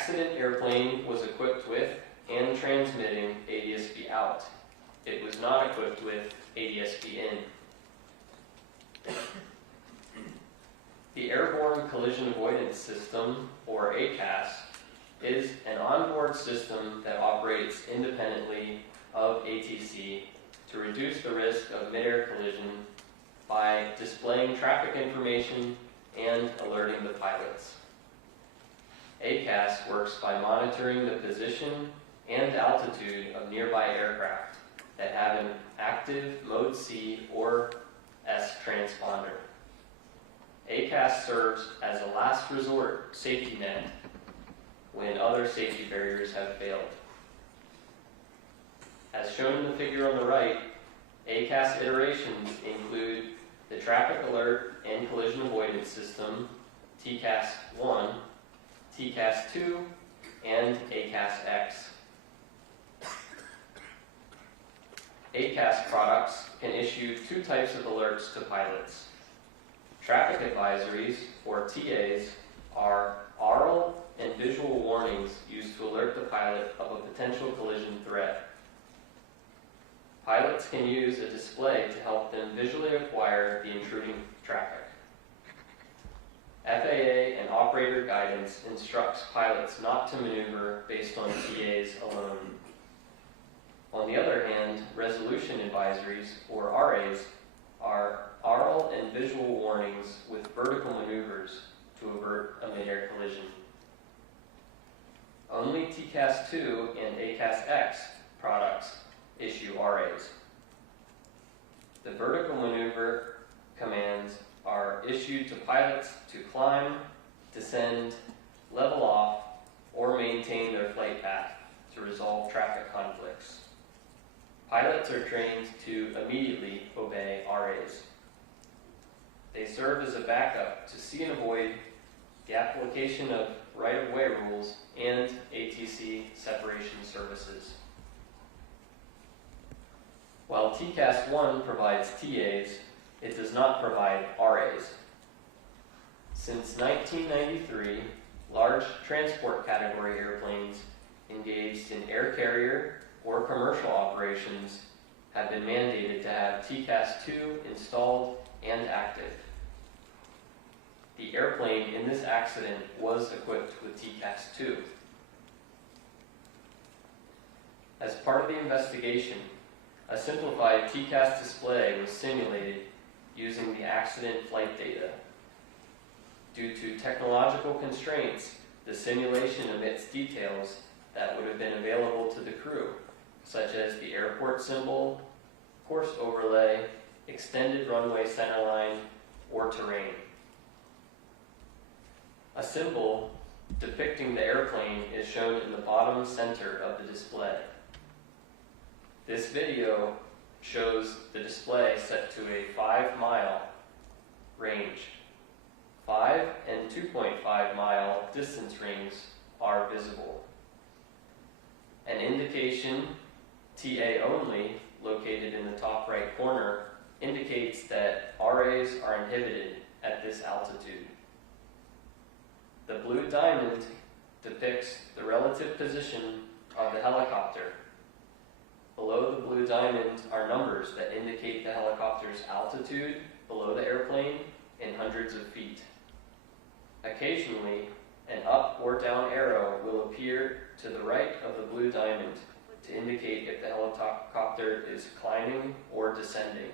accident airplane was equipped with and transmitting ADSB out. It was not equipped with ADSB in. The Airborne Collision Avoidance System, or ACAS, is an onboard system that operates independently of ATC to reduce the risk of mid-air collision by displaying traffic information and alerting the pilots. ACAS works by monitoring the position and altitude of nearby aircraft that have an active Mode C or S transponder. ACAS serves as a last resort safety net when other safety barriers have failed. As shown in the figure on the right, ACAS iterations include the Traffic Alert and Collision Avoidance System, TCAS 1, TCAS 2, and ACAS X. ACAS products can issue two types of alerts to pilots. Traffic advisories, or TAs, are aural and visual warnings used to alert the pilot of a potential collision threat. Pilots can use a display to help them visually acquire the intruding traffic. FAA and operator guidance instructs pilots not to maneuver based on TAs alone. On the other hand, resolution advisories, or RAs, are aural and visual warnings with vertical maneuvers to avert a mid-air collision. Only TCAS 2 and ACAS X products issue RAs. The vertical maneuver commands are issued to pilots to climb, descend, level off, or maintain their flight path to resolve traffic conflicts. Pilots are trained to immediately obey RAs. They serve as a backup to see and avoid the application of right-of-way rules and ATC separation services. While TCAS 1 provides TAs, it does not provide RAs. Since 1993, large transport category airplanes engaged in air carrier or commercial operations have been mandated to have TCAS 2 installed and active. The airplane in this accident was equipped with TCAS 2. As part of the investigation, a simplified TCAS display was simulated using the accident flight data. Due to technological constraints, the simulation omits details that would have been available to the crew, such as the airport symbol, course overlay, extended runway centerline, or terrain. A symbol depicting the airplane is shown in the bottom center of the display. This video shows the display set to a 5-mile range. 5 and 2.5-mile distance rings are visible. An indication, TA only, located in the top right corner, indicates that RAs are inhibited at this altitude. The blue diamond depicts the relative position of the helicopter. Below the blue diamond are numbers that indicate the helicopter's altitude below the airplane in hundreds of feet. Occasionally, an up or down arrow will appear to the right of the blue diamond to indicate if the helicopter is climbing or descending.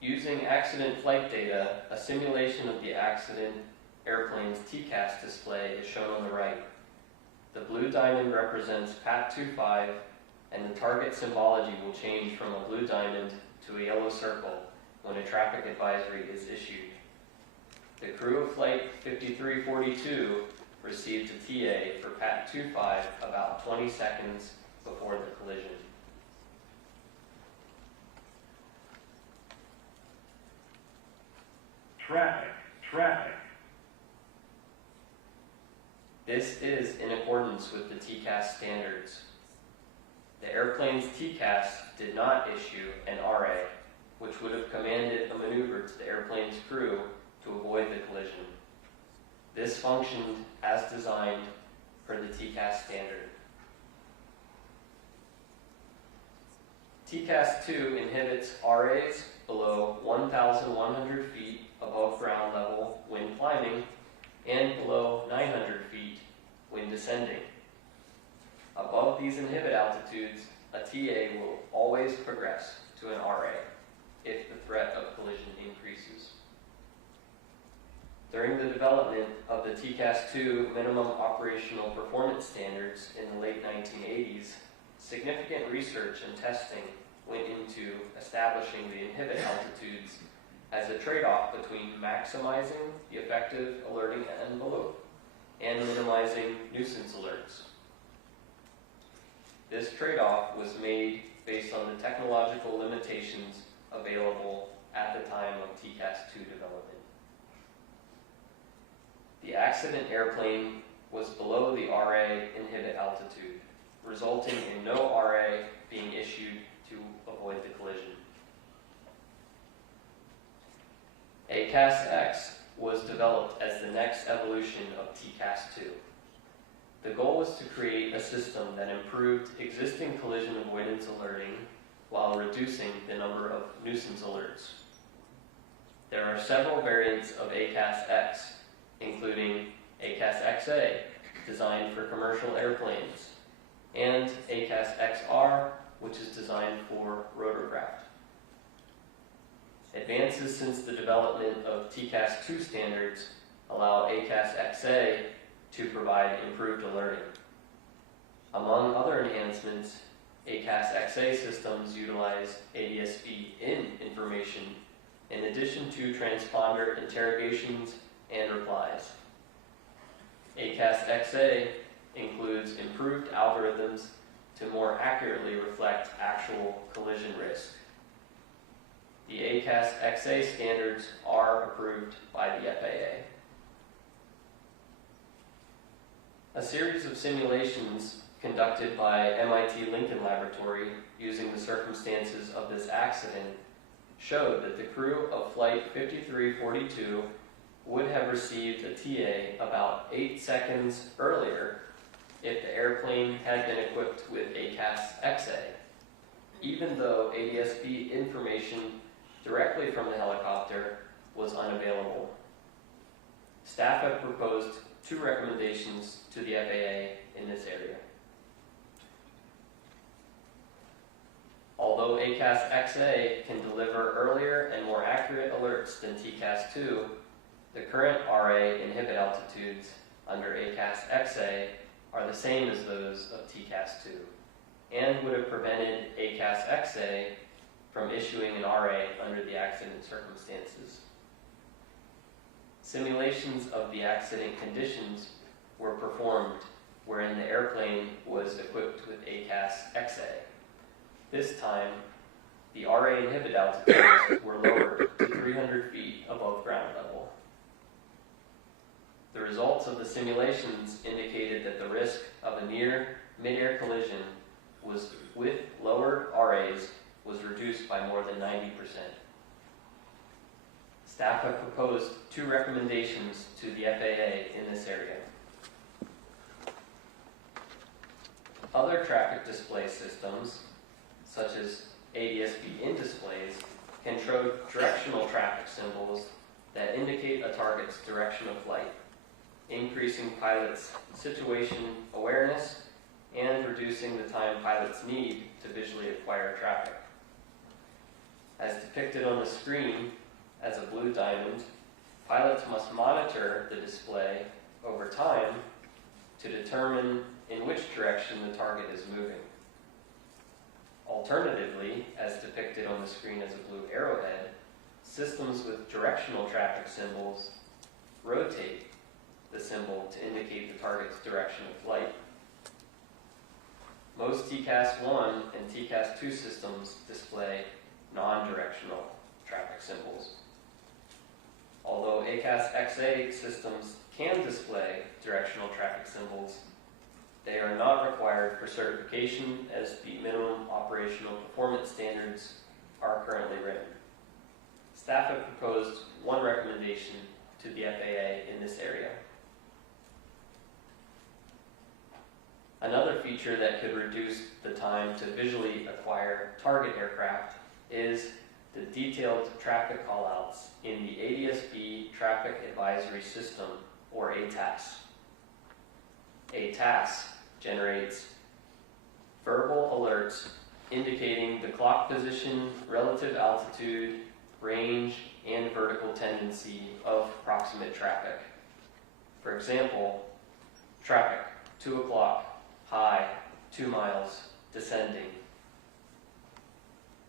Using accident flight data, a simulation of the accident airplane's TCAS display is shown on the right. The blue diamond represents PAT 25, and the target symbology will change from a blue diamond to a yellow circle when a traffic advisory is issued. The crew of Flight 5342 received a TA for PAT 25 about 20 seconds before the collision. Traffic. This is in accordance with the TCAS standards. The airplane's TCAS did not issue an RA, which would have commanded a maneuver to the airplane's crew to avoid the collision. This functioned as designed per the TCAS standard. TCAS 2 inhibits RAs below 1,100 feet above ground level when climbing and below 900 feet when descending. Above these inhibit altitudes, a TA will always progress to an RA if the threat of collision increases. During the development of the TCAS 2 minimum operational performance standards in the late 1980s, significant research and testing went into establishing the inhibit altitudes as a trade-off between maximizing the effective alerting envelope and minimizing nuisance alerts. This trade-off was made based on the technological limitations available at the time of TCAS 2 development. The accident airplane was below the RA inhibit altitude, resulting in no RA being issued to avoid the collision. ACAS-X was developed as the next evolution of TCAS 2. The goal was to create a system that improved existing collision avoidance alerting while reducing the number of nuisance alerts. There are several variants of ACAS-X, including ACAS-XA, designed for commercial airplanes, and ACAS-XR, which is designed for rotorcraft. Advances since the development of TCAS 2 standards allow ACAS-XA to provide improved alerting. Among other enhancements, ACAS-XA systems utilize ADSB in information in addition to transponder interrogations and replies. ACAS-XA includes improved algorithms to more accurately reflect actual collision risk. The ACAS-XA standards are approved by the FAA. A series of simulations conducted by MIT Lincoln Laboratory using the circumstances of this accident showed that the crew of Flight 5342 would have received a TA about 8 seconds earlier if the airplane had been equipped with ACAS-XA, even though ADSB information directly from the helicopter was unavailable. Staff have proposed 2 recommendations to the FAA in this area. Although ACAS-XA can deliver earlier and more accurate alerts than TCAS 2, the current RA inhibit altitudes under ACAS-XA are the same as those of TCAS 2 and would have prevented ACAS-XA from issuing an RA under the accident circumstances. Simulations of the accident conditions were performed wherein the airplane was equipped with ACAS-XA. This time, the RA inhibit altitudes were lowered to 300 feet above ground level. The results of the simulations indicated that the risk of a near mid-air collision was with lowered RAs was reduced by more than 90%. Staff have proposed 2 recommendations to the FAA in this area. Other traffic display systems, such as ADSB in displays, can show directional traffic symbols that indicate a target's direction of flight, increasing pilots' situation awareness and reducing the time pilots need to visually acquire traffic. As depicted on the screen as a blue diamond, pilots must monitor the display over time to determine in which direction the target is moving. Alternatively, as depicted on the screen as a blue arrowhead, systems with directional traffic symbols rotate the symbol to indicate the target's direction of flight. Most TCAS 1 and TCAS 2 systems display non-directional traffic symbols. Although ACAS-XA systems can display directional traffic symbols, they are not required for certification as the minimum operational performance standards are currently written. Staff have proposed 1 recommendation to the FAA in this area. feature that could reduce the time to visually acquire target aircraft is the detailed traffic callouts in the ADSB Traffic Advisory System, or ATAS. ATAS generates verbal alerts indicating the clock position, relative altitude, range, and vertical tendency of proximate traffic. For example, traffic, 2 o'clock, high, 2 miles, descending.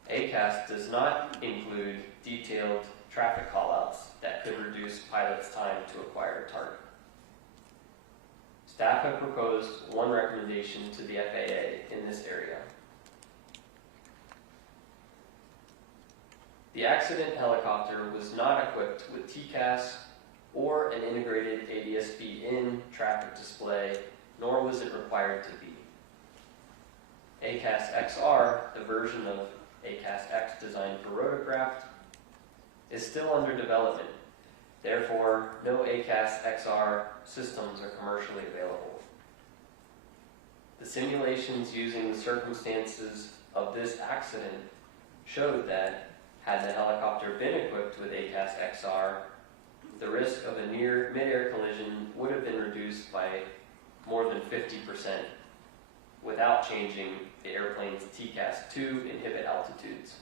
ACAS does not include detailed traffic callouts that could reduce pilots' time to acquire a target. Staff have proposed one recommendation to the FAA in this area. The accident helicopter was not equipped with TCAS or an integrated ADSB in traffic display, nor was it required to be. ACAS XR, the version of ACAS X designed for rotorcraft, is still under development. Therefore, no ACAS XR systems are commercially available. The simulations using the circumstances of this accident showed that had the helicopter been equipped with ACAS XR, the risk of a near mid-air collision would have been reduced by more than 50% without changing the airplane's TCAS to inhibit altitudes.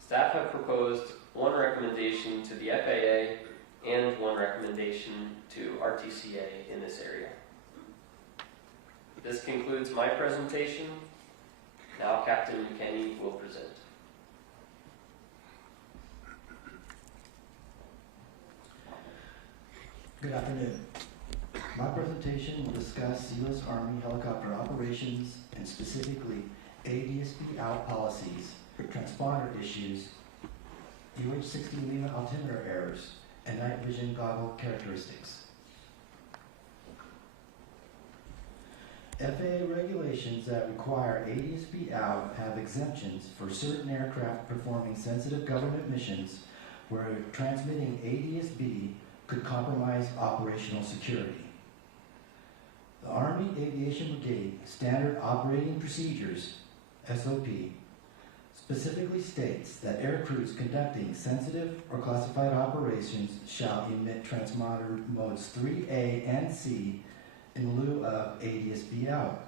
Staff have proposed one recommendation to the FAA and one recommendation to RTCA in this area. This concludes my presentation. Now Captain McKenney will present. Good afternoon. My presentation will discuss U.S. Army helicopter operations and specifically ADSB out policies, transponder issues, UH-60 Lima altimeter errors, and night vision goggle characteristics. FAA regulations that require ADSB out have exemptions for certain aircraft performing sensitive government missions where transmitting ADSB could compromise operational security. The Army Aviation Brigade Standard Operating Procedures, SOP, specifically states that air crews conducting sensitive or classified operations shall emit transponder modes 3A and C in lieu of ADSB out.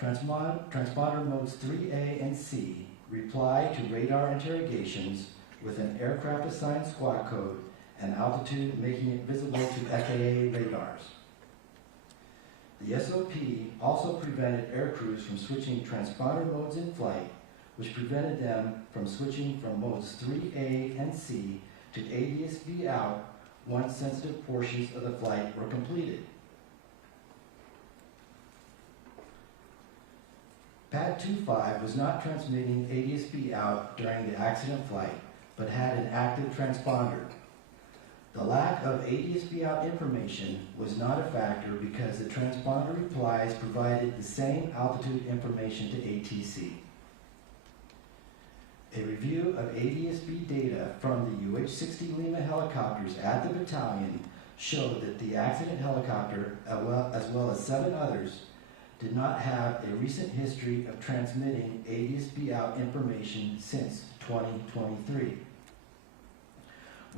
Transponder modes 3A and C reply to radar interrogations with an aircraft assigned squad code and altitude making it visible to FAA radars. The SOP also prevented air crews from switching transponder modes in flight, which prevented them from switching from modes 3A and C to ADSB out once sensitive portions of the flight were completed. Pad 25 was not transmitting ADSB out during the accident flight, but had an active transponder. The lack of ADSB out information was not a factor because the transponder replies provided the same altitude information to ATC. A review of ADSB data from the UH-60 Lima helicopters at the battalion showed that the accident helicopter, as well as 7 others, did not have a recent history of transmitting ADSB out information since 2023.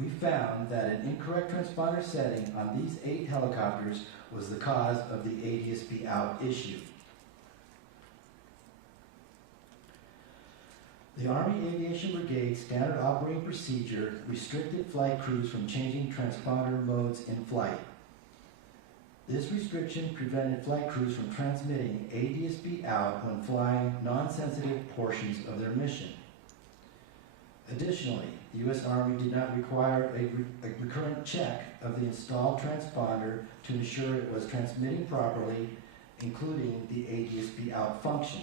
We found that an incorrect transponder setting on these 8 helicopters was the cause of the ADSB out issue. The Army Aviation Brigade Standard Operating Procedure restricted flight crews from changing transponder modes in flight. This restriction prevented flight crews from transmitting ADSB out when flying non-sensitive portions of their mission. Additionally, the U.S. Army did not require a recurrent check of the installed transponder to ensure it was transmitting properly, including the ADSB out function.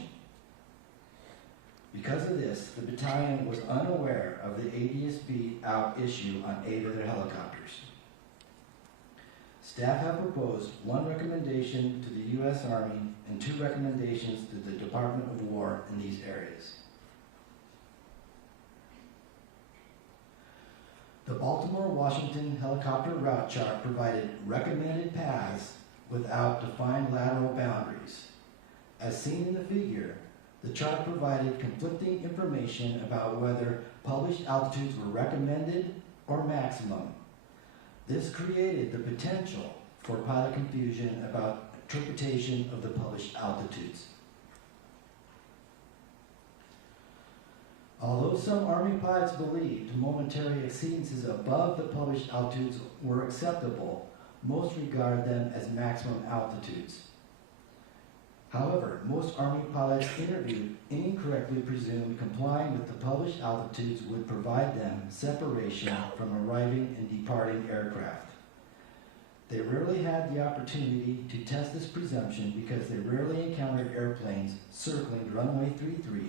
Because of this, the battalion was unaware of the ADSB out issue on 8 of their helicopters. Staff have proposed one recommendation to the U.S. Army and 2 recommendations to the Department of War in these areas. The Baltimore-Washington helicopter route chart provided recommended paths without defined lateral boundaries. As seen in the figure, the chart provided conflicting information about whether published altitudes were recommended or maximum. This created the potential for pilot confusion about interpretation of the published altitudes. Although some Army pilots believed momentary exceedances above the published altitudes were acceptable, most regard them as maximum altitudes. However, most Army pilots interviewed incorrectly presumed complying with the published altitudes would provide them separation from arriving and departing aircraft. They rarely had the opportunity to test this presumption because they rarely encountered airplanes circling runway 33,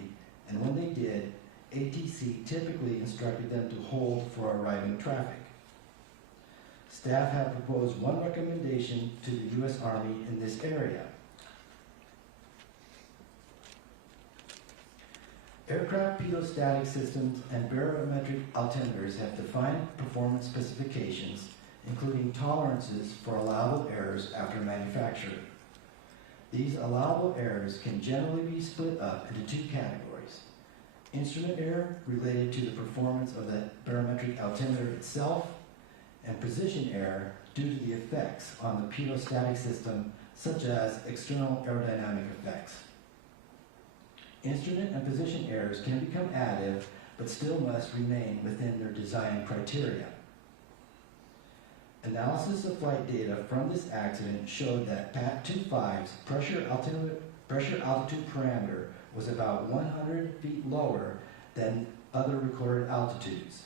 and when they did, ATC typically instructed them to hold for arriving traffic. Staff have proposed one recommendation to the U.S. Army in this area. Aircraft pitot-static systems and barometric altimeters have defined performance specifications, including tolerances for allowable errors after manufacture. These allowable errors can generally be split up into two categories: instrument error related to the performance of the barometric altimeter itself, and position error due to the effects on the pitot-static system, such as external aerodynamic effects. Instrument and position errors can become additive, but still must remain within their design criteria. Analysis of flight data from this accident showed that PAT 25's pressure altitude parameter was about 100 feet lower than other recorded altitudes.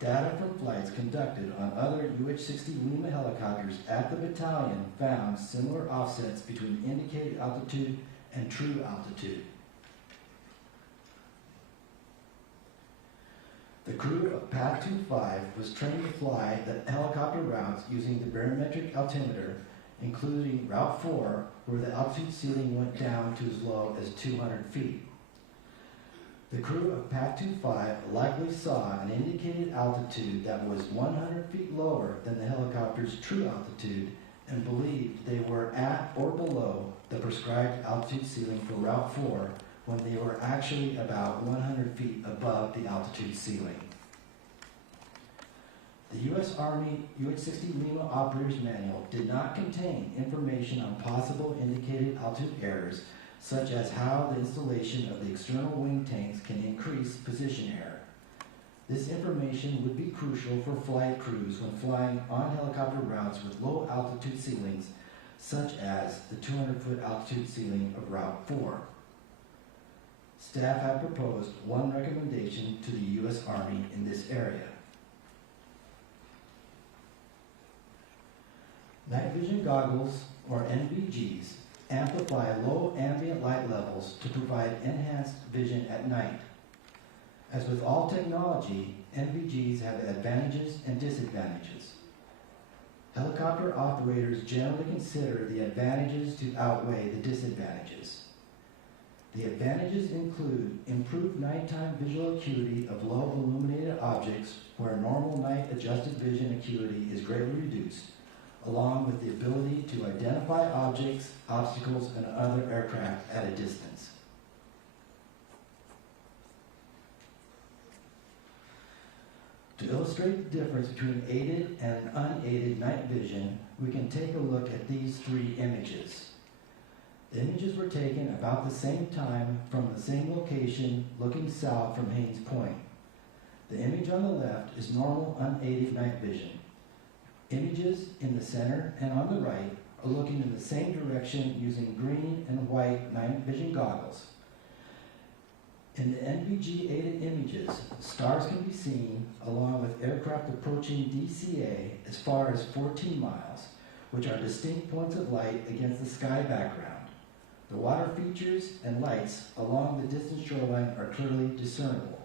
Data from flights conducted on other UH-60 Lima helicopters at the battalion found similar offsets between indicated altitude and true altitude. The crew of PAT 25 was trained to fly the helicopter routes using the barometric altimeter, including Route 4, where the altitude ceiling went down to as low as 200 feet. The crew of PAT 25 likely saw an indicated altitude that was 100 feet lower than the helicopter's true altitude and believed they were at or below the prescribed altitude ceiling for Route 4 when they were actually about 100 feet above the altitude ceiling. The U.S. Army UH-60 Lima Operator's Manual did not contain information on possible indicated altitude errors, such as how the installation of the external wing tanks can increase position error. This information would be crucial for flight crews when flying on helicopter routes with low altitude ceilings, such as the 200-foot altitude ceiling of Route 4. Staff have proposed one recommendation to the U.S. Army in this area. Night vision goggles, or NVGs, amplify low ambient light levels to provide enhanced vision at night. As with all technology, NVGs have advantages and disadvantages. Helicopter operators generally consider the advantages to outweigh the disadvantages. The advantages include improved nighttime visual acuity of low illuminated objects where normal night adjusted vision acuity is greatly reduced, along with the ability to identify objects, obstacles, and other aircraft at a distance. To illustrate the difference between aided and unaided night vision, we can take a look at these three images. The images were taken about the same time from the same location looking south from Haines Point. The image on the left is normal unaided night vision. Images in the center and on the right are looking in the same direction using green and white night vision goggles. In the NVG-aided images, stars can be seen along with aircraft approaching DCA as far as 14 miles, which are distinct points of light against the sky background. The water features and lights along the distant shoreline are clearly discernible.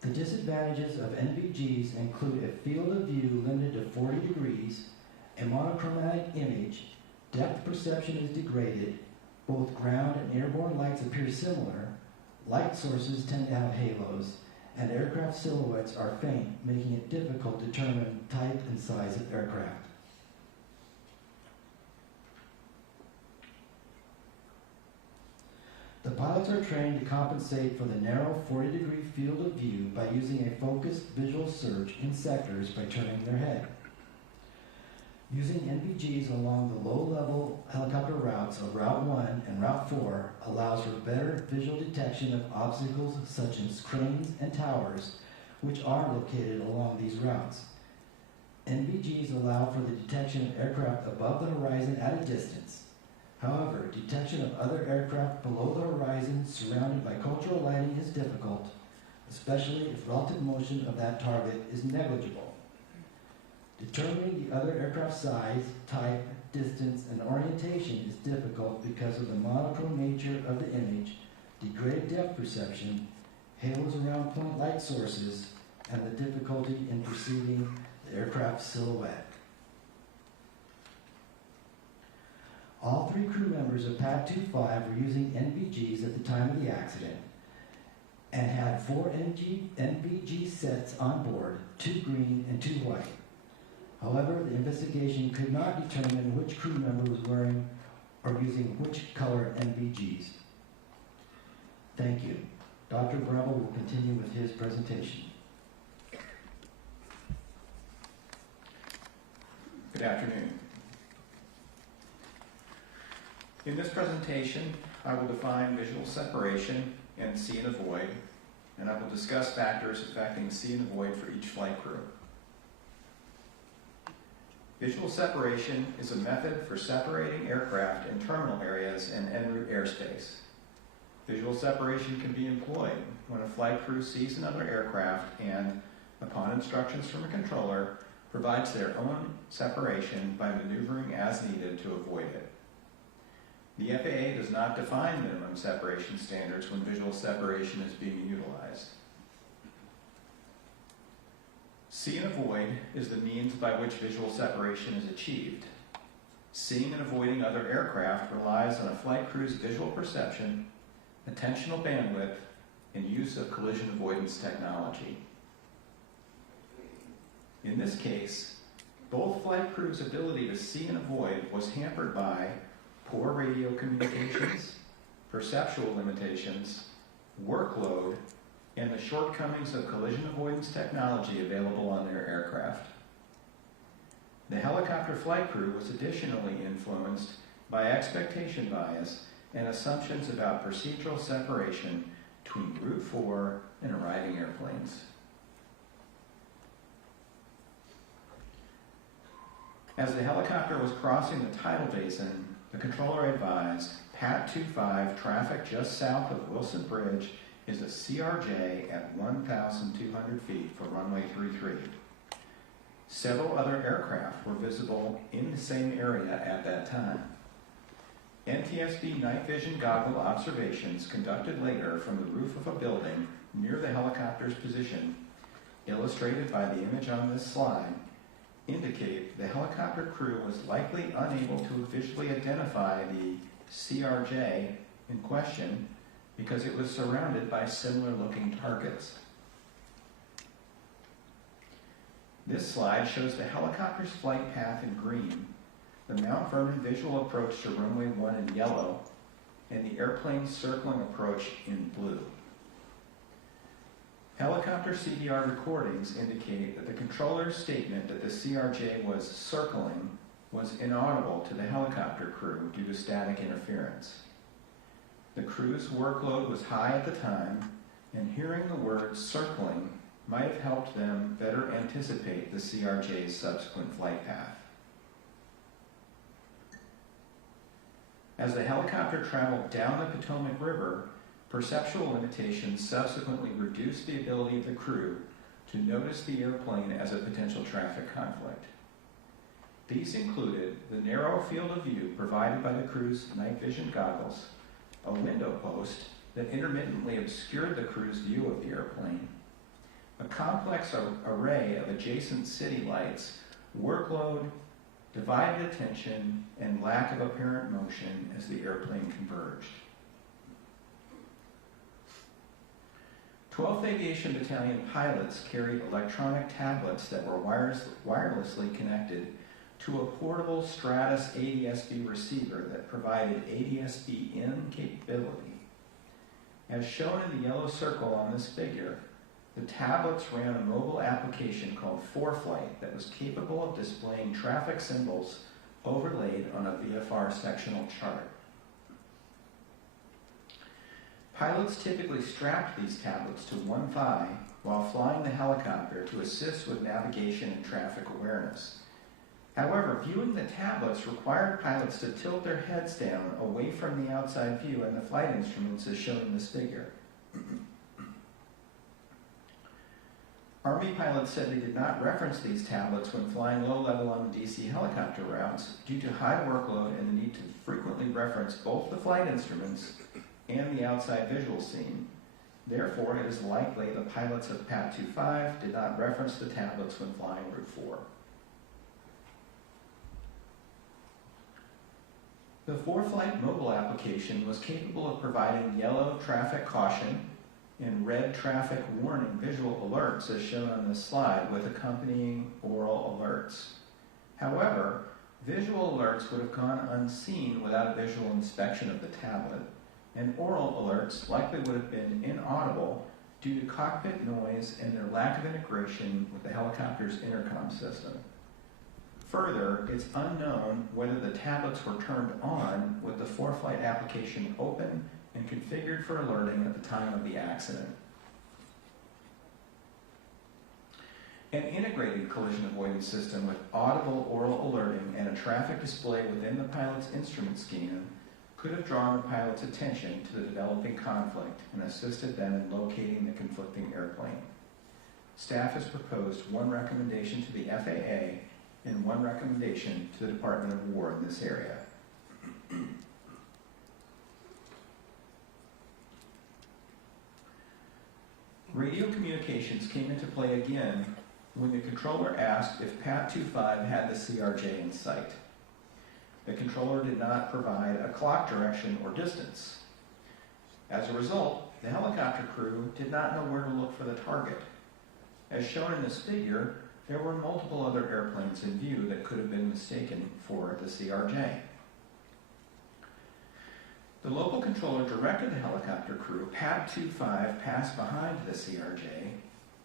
The disadvantages of NVGs include a field of view limited to 40 degrees, a monochromatic image, depth perception is degraded, both ground and airborne lights appear similar, light sources tend to have halos, and aircraft silhouettes are faint, making it difficult to determine type and size of aircraft. The pilots are trained to compensate for the narrow 40-degree field of view by using a focused visual search in sectors by turning their head. Using NVGs along the low-level helicopter routes of Route 1 and Route 4 allows for better visual detection of obstacles such as cranes and towers, which are located along these routes. NVGs allow for the detection of aircraft above the horizon at a distance. However, detection of other aircraft below the horizon surrounded by cultural lighting is difficult, especially if relative motion of that target is negligible. Determining the other aircraft size, type, distance, and orientation is difficult because of the monochrome nature of the image, degraded depth perception, halos around point light sources, and the difficulty in perceiving the aircraft silhouette. All 3 crew members of Pad 25 were using NVGs at the time of the accident and had 4 NVG sets on board, 2 green and 2 white. However, the investigation could not determine which crew member was wearing or using which color NVGs. Thank you. Dr. Brumble will continue with his presentation. Good afternoon. In this presentation, I will define visual separation and see and avoid, and I will discuss factors affecting see and avoid for each flight crew. Visual separation is a method for separating aircraft in terminal areas and en route airspace. Visual separation can be employed when a flight crew sees another aircraft and, upon instructions from a controller, provides their own separation by maneuvering as needed to avoid it. The FAA does not define minimum separation standards when visual separation is being utilized. See and avoid is the means by which visual separation is achieved. Seeing and avoiding other aircraft relies on a flight crew's visual perception, attentional bandwidth, and use of collision avoidance technology. In this case, both flight crews' ability to see and avoid was hampered by poor radio communications, perceptual limitations, workload, and the shortcomings of collision avoidance technology available on their aircraft. The helicopter flight crew was additionally influenced by expectation bias and assumptions about procedural separation between Route 4 and arriving airplanes. As the helicopter was crossing the tidal basin, the controller advised, Pat 25 traffic just south of Wilson Bridge is a CRJ at 1,200 feet for runway 33. Several other aircraft were visible in the same area at that time. NTSB night vision goggle observations conducted later from the roof of a building near the helicopter's position, illustrated by the image on this slide, indicate the helicopter crew was likely unable to visually identify the CRJ in question because it was surrounded by similar-looking targets. This slide shows the helicopter's flight path in green, the Mount Vernon visual approach to runway 1 in yellow, and the airplane's circling approach in blue. Helicopter CDR recordings indicate that the controller's statement that the CRJ was circling was inaudible to the helicopter crew due to static interference. The crew's workload was high at the time, and hearing the word circling might have helped them better anticipate the CRJ's subsequent flight path. As the helicopter traveled down the Potomac River, perceptual limitations subsequently reduced the ability of the crew to notice the airplane as a potential traffic conflict. These included the narrow field of view provided by the crew's night vision goggles, a window post that intermittently obscured the crew's view of the airplane, a complex array of adjacent city lights, workload, divided attention, and lack of apparent motion as the airplane converged. 12th Aviation Battalion pilots carried electronic tablets that were wirelessly connected to a portable Stratus ADSB receiver that provided ADSB-in capability. As shown in the yellow circle on this figure, the tablets ran a mobile application called ForeFlight that was capable of displaying traffic symbols overlaid on a VFR sectional chart. Pilots typically strapped these tablets to one thigh while flying the helicopter to assist with navigation and traffic awareness. However, viewing the tablets required pilots to tilt their heads down away from the outside view and the flight instruments as shown in this figure. Army pilots said they did not reference these tablets when flying low level on the DC helicopter routes due to high workload and the need to frequently reference both the flight instruments and the outside visual scene. Therefore, it is likely the pilots of PAT 25 did not reference the tablets when flying Route 4. The ForeFlight mobile application was capable of providing yellow traffic caution and red traffic warning visual alerts as shown on this slide with accompanying oral alerts. However, visual alerts would have gone unseen without a visual inspection of the tablet, and oral alerts likely would have been inaudible due to cockpit noise and their lack of integration with the helicopter's intercom system. Further, it's unknown whether the tablets were turned on with the ForeFlight application open and configured for alerting at the time of the accident. An integrated collision avoidance system with audible oral alerting and a traffic display within the pilot's instrument scan could have drawn the pilot's attention to the developing conflict and assisted them in locating the conflicting airplane. Staff has proposed one recommendation to the FAA and one recommendation to the Department of War in this area. Radio communications came into play again when the controller asked if PAT 25 had the CRJ in sight. The controller did not provide a clock direction or distance. As a result, the helicopter crew did not know where to look for the target. As shown in this figure, there were multiple other airplanes in view that could have been mistaken for the CRJ. The local controller directed the helicopter crew, PAT 25 passed behind the CRJ.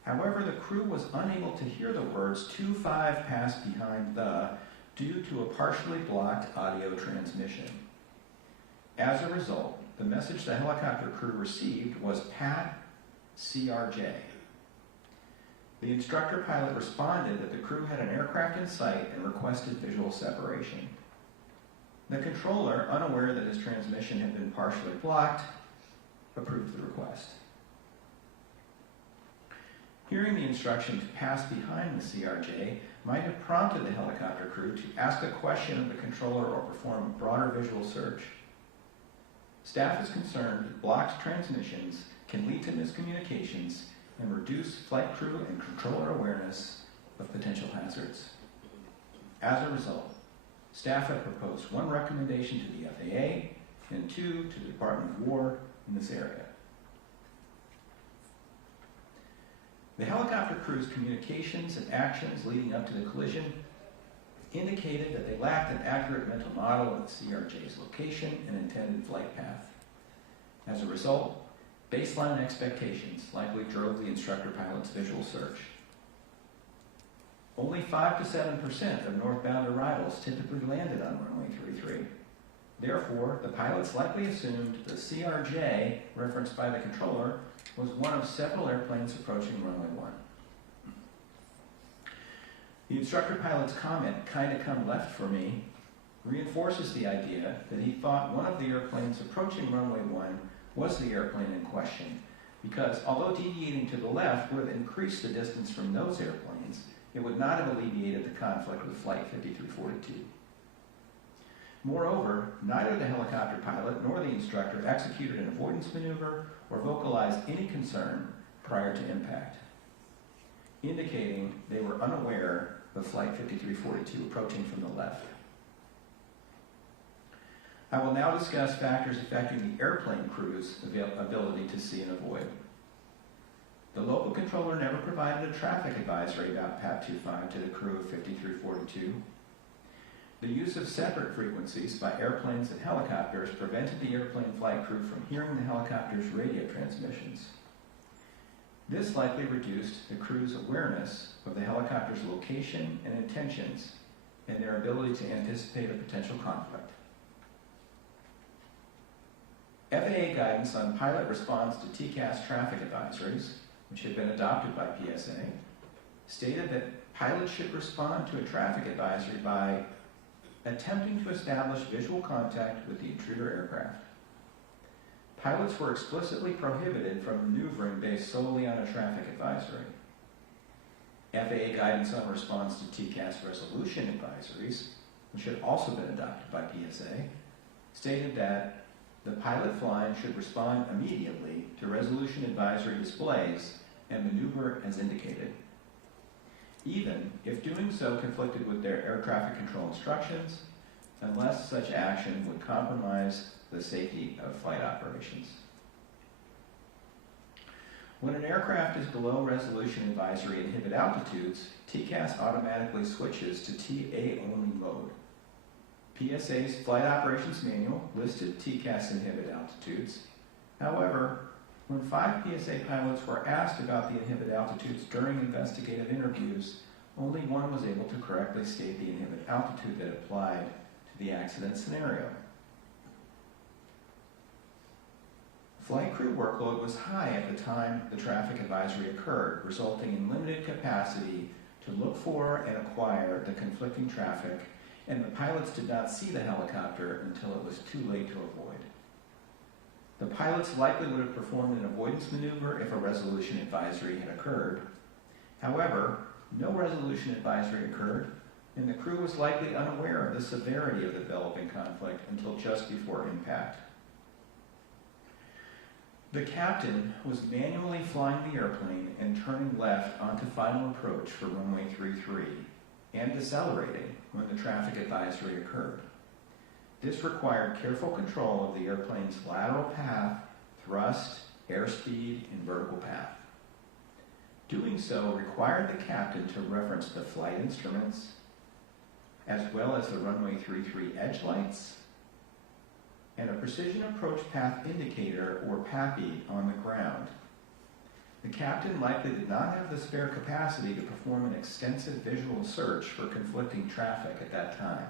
However, the crew was unable to hear the words 25 passed behind the due to a partially blocked audio transmission. As a result, the message the helicopter crew received was PAT CRJ. The instructor pilot responded that the crew had an aircraft in sight and requested visual separation. The controller, unaware that his transmission had been partially blocked, approved the request. Hearing the instruction to pass behind the CRJ might have prompted the helicopter crew to ask a question of the controller or perform a broader visual search. Staff is concerned that blocked transmissions can lead to miscommunications and reduce flight crew and controller awareness of potential hazards. As a result, staff have proposed one recommendation to the FAA and two to the Department of War in this area. The helicopter crew's communications and actions leading up to the collision indicated that they lacked an accurate mental model of the CRJ's location and intended flight path. As a result, baseline expectations likely drove the instructor pilot's visual search. Only 5 to 7% of northbound arrivals typically landed on runway 33. Therefore, the pilots likely assumed the CRJ, referenced by the controller, was one of several airplanes approaching runway 1. The instructor pilot's comment, "kinda come left for me," reinforces the idea that he thought one of the airplanes approaching runway 1 was the airplane in question, because although deviating to the left would have increased the distance from those airplanes, it would not have alleviated the conflict with Flight 5342. Moreover, neither the helicopter pilot nor the instructor executed an avoidance maneuver or vocalized any concern prior to impact, indicating they were unaware of Flight 5342 approaching from the left. I will now discuss factors affecting the airplane crew's ability to see and avoid. The local controller never provided a traffic advisory about PAT 25 to the crew of 5342. The use of separate frequencies by airplanes and helicopters prevented the airplane flight crew from hearing the helicopter's radio transmissions. This likely reduced the crew's awareness of the helicopter's location and intentions and their ability to anticipate a potential conflict. FAA guidance on pilot response to TCAS traffic advisories, which had been adopted by PSA, stated that pilots should respond to a traffic advisory by attempting to establish visual contact with the intruder aircraft. Pilots were explicitly prohibited from maneuvering based solely on a traffic advisory. FAA guidance on response to TCAS resolution advisories, which had also been adopted by PSA, stated that the pilot flying should respond immediately to resolution advisory displays and maneuver as indicated, even if doing so conflicted with their air traffic control instructions, unless such action would compromise the safety of flight operations. When an aircraft is below resolution advisory inhibit altitudes, TCAS automatically switches to TA-only mode. PSA's Flight Operations Manual listed TCAS inhibit altitudes. However, when 5 PSA pilots were asked about the inhibit altitudes during investigative interviews, only one was able to correctly state the inhibit altitude that applied to the accident scenario. Flight crew workload was high at the time the traffic advisory occurred, resulting in limited capacity to look for and acquire the conflicting traffic, and the pilots did not see the helicopter until it was too late to avoid. The pilots likely would have performed an avoidance maneuver if a resolution advisory had occurred. However, no resolution advisory occurred, and the crew was likely unaware of the severity of the developing conflict until just before impact. The captain was manually flying the airplane and turning left onto final approach for runway 33 and decelerating when the traffic advisory occurred. This required careful control of the airplane's lateral path, thrust, airspeed, and vertical path. Doing so required the captain to reference the flight instruments, as well as the runway 33 edge lights, and a precision approach path indicator, or PAPI, on the ground. The captain likely did not have the spare capacity to perform an extensive visual search for conflicting traffic at that time.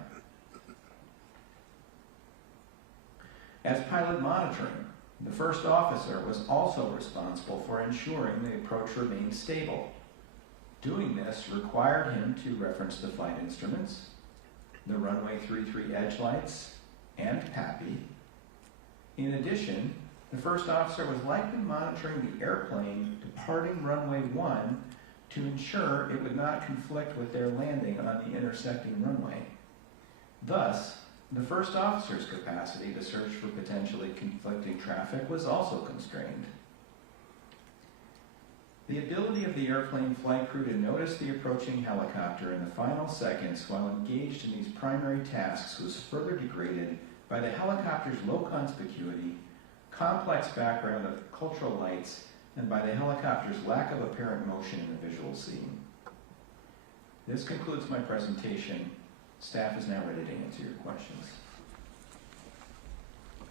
As pilot monitoring, the first officer was also responsible for ensuring the approach remained stable. Doing this required him to reference the flight instruments, the runway 33 edge lights, and PAPI. In addition, the first officer was likely monitoring the airplane departing runway 1 to ensure it would not conflict with their landing on the intersecting runway. Thus, the first officer's capacity to search for potentially conflicting traffic was also constrained. The ability of the airplane flight crew to notice the approaching helicopter in the final seconds while engaged in these primary tasks was further degraded by the helicopter's low conspicuity, complex background of cultural lights, and by the helicopter's lack of apparent motion in the visual scene. This concludes my presentation. Staff is now ready to answer your questions.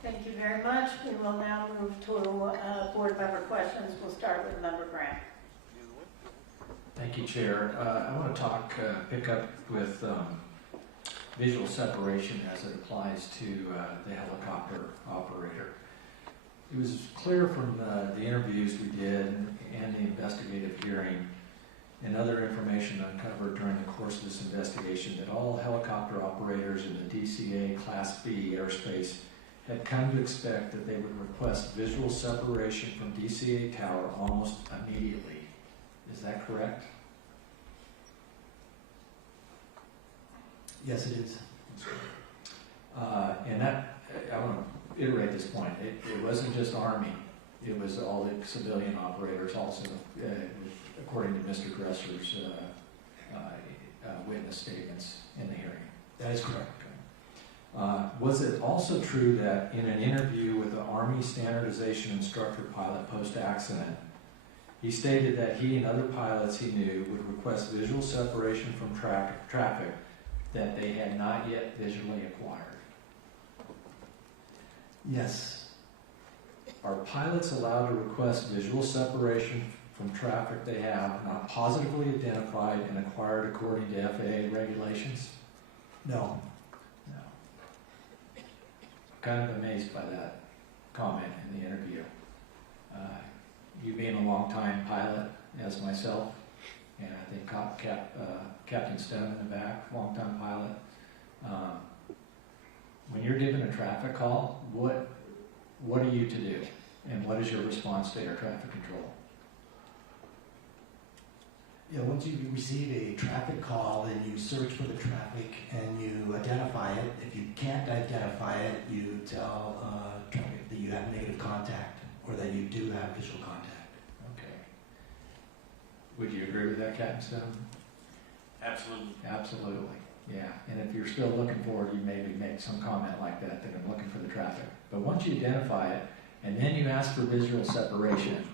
Thank you very much. We will now move to board member questions. We'll start with Member Grant. Thank you, Chair. I want to pick up with visual separation as it applies to the helicopter operator. It was clear from the interviews we did and the investigative hearing and other information uncovered during the course of this investigation that all helicopter operators in the DCA Class B airspace had come to expect that they would request visual separation from DCA tower almost immediately. Is that correct? Yes, it is. And that, I want to iterate this point, it wasn't just Army, it was all the civilian operators also, according to Mr. Dresser's witness statements in the hearing. That is correct. Was it also true that in an interview with the Army Standardization Instructor pilot post-accident, He stated that he and other pilots he knew would request visual separation from traffic that they had not yet visually acquired. Yes. Are pilots allowed to request visual separation from traffic they have not positively identified and acquired according to FAA regulations? No. No. Kind of amazed by that comment in the interview. You being a long-time pilot, as myself, and I think Captain Stone in the back, long-time pilot. When you're given a traffic call, what are you to do, and what is your response to air traffic control? Yeah, once you receive a traffic call, then you search for the traffic and you identify it. If you can't identify it, you tell traffic that you have negative contact or that you do have visual contact. Okay. Would you agree with that, Captain Stone? Absolutely. Absolutely, yeah. And if you're still looking for it, you maybe make some comment like that I'm looking for the traffic. But once you identify it, and then you ask for visual separation,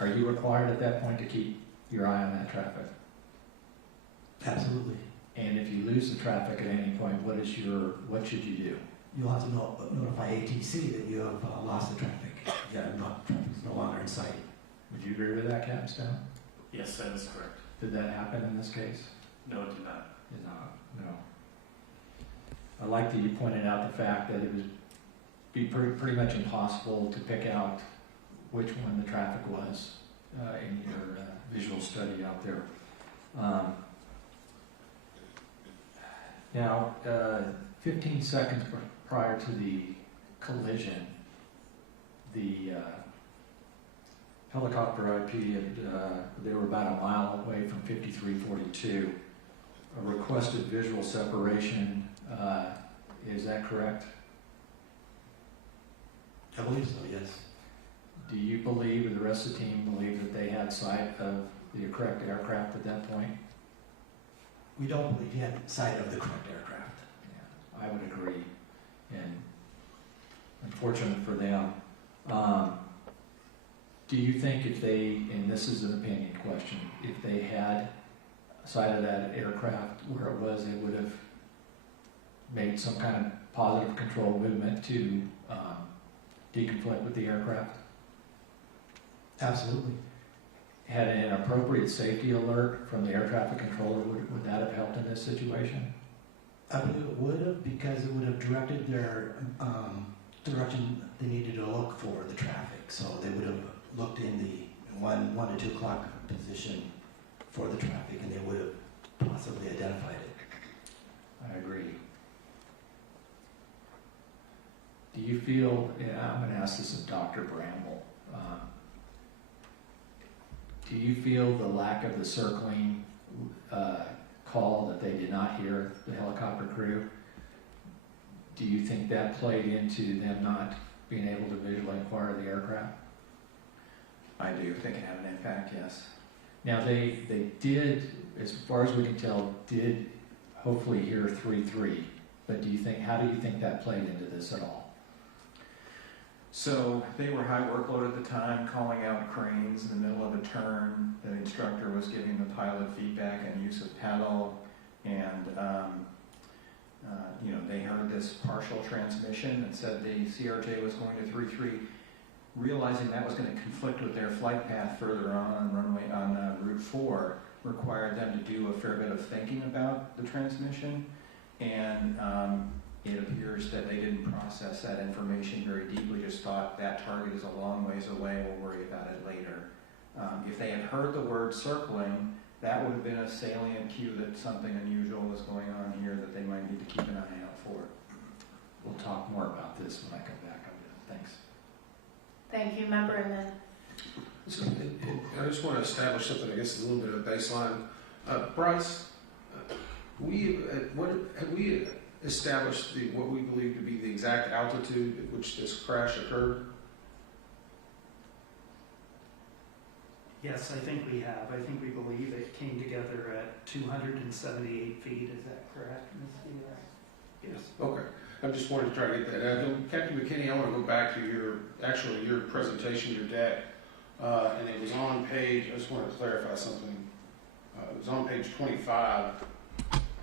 are you required at that point to keep your eye on that traffic? Absolutely. And if you lose the traffic at any point, what should you do? You'll have to notify ATC that you have lost the traffic. Yeah, traffic is no longer in sight. Would you agree with that, Captain Stone? Yes, that is correct. Did that happen in this case? No, it did not. Did not, no. I like that you pointed out the fact that it would be pretty much impossible to pick out which one the traffic was in your visual study out there. Now, 15 seconds prior to the collision, the helicopter IP, they were about a mile away from 5342. A requested visual separation, is that correct? I believe so, yes. Do you believe, or the rest of the team believe, that they had sight of the correct aircraft at that point? We don't believe he had sight of the correct aircraft. Yeah, I would agree. And unfortunate for them. Do you think if they, and this is an opinion question, if they had sight of that aircraft where it was, they would have made some kind of positive control movement to deconflict with the aircraft? Absolutely. Had an appropriate safety alert from the air traffic controller, would that have helped in this situation? I believe it would have, because it would have directed their direction they needed to look for the traffic. So they would have looked in the 1 to 2 o'clock position for the traffic, and they would have possibly identified it. I agree. Do you feel, and I'm going to ask this of Dr. Bramble, do you feel the lack of the circling call that they did not hear the helicopter crew, do you think that played into them not being able to visually acquire the aircraft? I do think it had an impact, yes. Now they did, as far as we can tell, did hopefully hear 3-3, but how do you think that played into this at all? So they were high workload at the time, calling out cranes in the middle of a turn. The instructor was giving the pilot feedback on use of paddle, and they heard this partial transmission that said the CRJ was going to 3-3. Realizing that was going to conflict with their flight path further on Route 4, required them to do a fair bit of thinking about the transmission, and it appears that they didn't process that information very deeply, just thought that target is a long ways away, we'll worry about it later. If they had heard the word circling, that would have been a salient cue that something unusual was going on here that they might need to keep an eye out for. We'll talk more about this when I come back on it. Thanks. Thank you, Member Inman. So, I just want to establish something, I guess, a little bit of baseline. Bryce, have we established what we believe to be the exact altitude at which this crash occurred? Yes, I think we have. I think we believe it came together at 278 feet. Is that correct, Ms. Wheeler? Yes. Okay. I just wanted to try to get that out. Captain McKinney, I want to go back to your presentation, your deck. and it was on page, I just want to clarify something. It was on page 25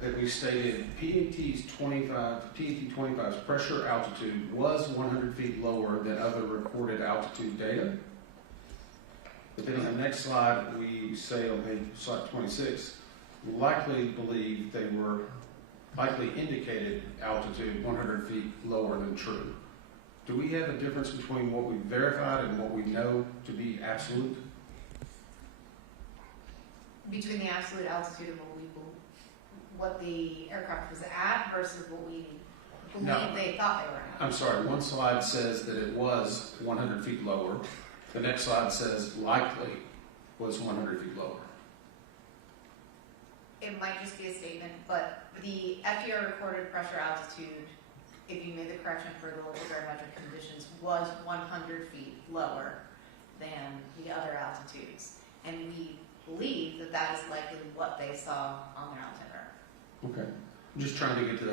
that we stated PAT 25's pressure altitude was 100 feet lower than other recorded altitude data. But then on the next slide, we say on page slide 26, likely believe they were likely indicated altitude 100 feet lower than true. Do we have a difference between what we verified and what we know to be absolute? Between the absolute altitude of what the aircraft was at versus what we believe No. they thought they were at. I'm sorry, one slide says that it was 100 feet lower. The next slide says likely was 100 feet lower. It might just be a statement, but the FDR recorded pressure altitude, if you made the correction for the local barometric conditions, was 100 feet lower than the other altitudes. And we believe that that is likely what they saw on their altimeter. Okay. I'm just trying to get to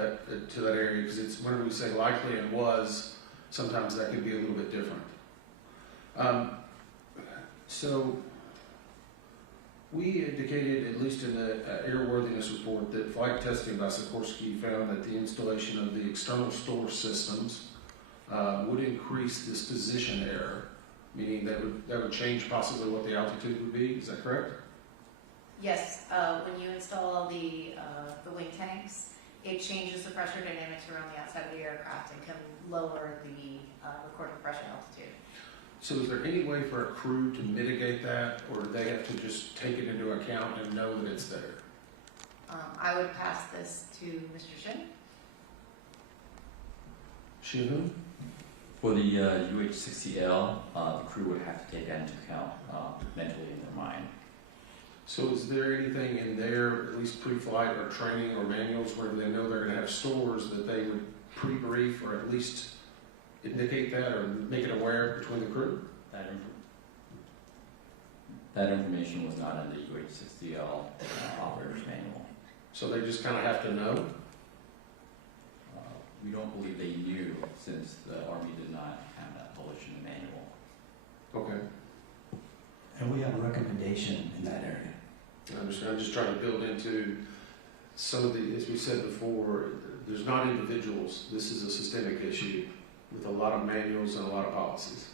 that area because it's whenever we say likely and was, sometimes that could be a little bit different. So we indicated, at least in the airworthiness report, that flight testing by Sikorsky found that the installation of the external store systems would increase this position error, meaning that would change possibly what the altitude would be. Is that correct? Yes, when you install the wing tanks, it changes the pressure dynamics around the outside of the aircraft and can lower the recorded pressure altitude. So is there any way for a crew to mitigate that, or do they have to just take it into account and know that it's there? I would pass this to Mr. Shin. Shihun? For the UH-60L, the crew would have to take that into account mentally in their mind. So is there anything in there, at least pre-flight or training or manuals, where they know they're going to have stores that they would pre-brief or at least indicate that or make it aware between the crew? That information was not in the UH-60L operator's manual. So they just kind of have to know? We don't believe they knew since the Army did not have that published in the manual. Okay. And we have a recommendation in that area. I understand. I'm just trying to build into some of the, as we said before, there's not individuals. This is a systemic issue with a lot of manuals and a lot of policies.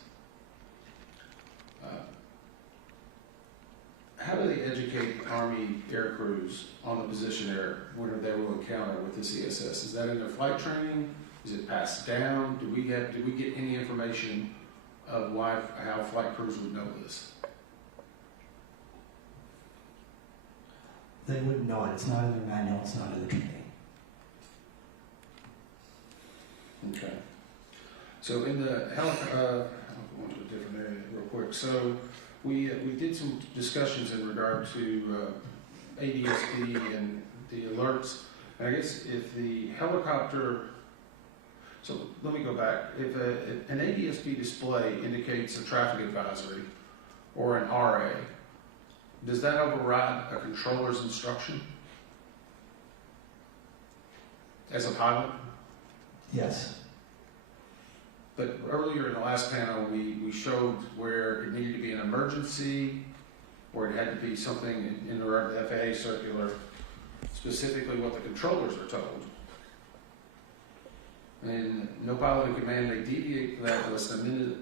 How do they educate Army air crews on the position error when they will encounter with this ESS? Is that in their flight training? Is it passed down? Do we get any information of how flight crews would know this? They wouldn't know it. It's not in their manual. It's not in the training. Okay. So in the I'll go into a different area real quick. So we did some discussions in regard to ADSB and the alerts. And I guess if the helicopter, so let me go back. If an ADSB display indicates a traffic advisory or an RA, does that override a controller's instruction as a pilot? Yes. But earlier in the last panel, we showed where it needed to be an emergency, or it had to be something in the FAA circular, specifically what the controllers are told. And no pilot in command may deviate from that unless an immediate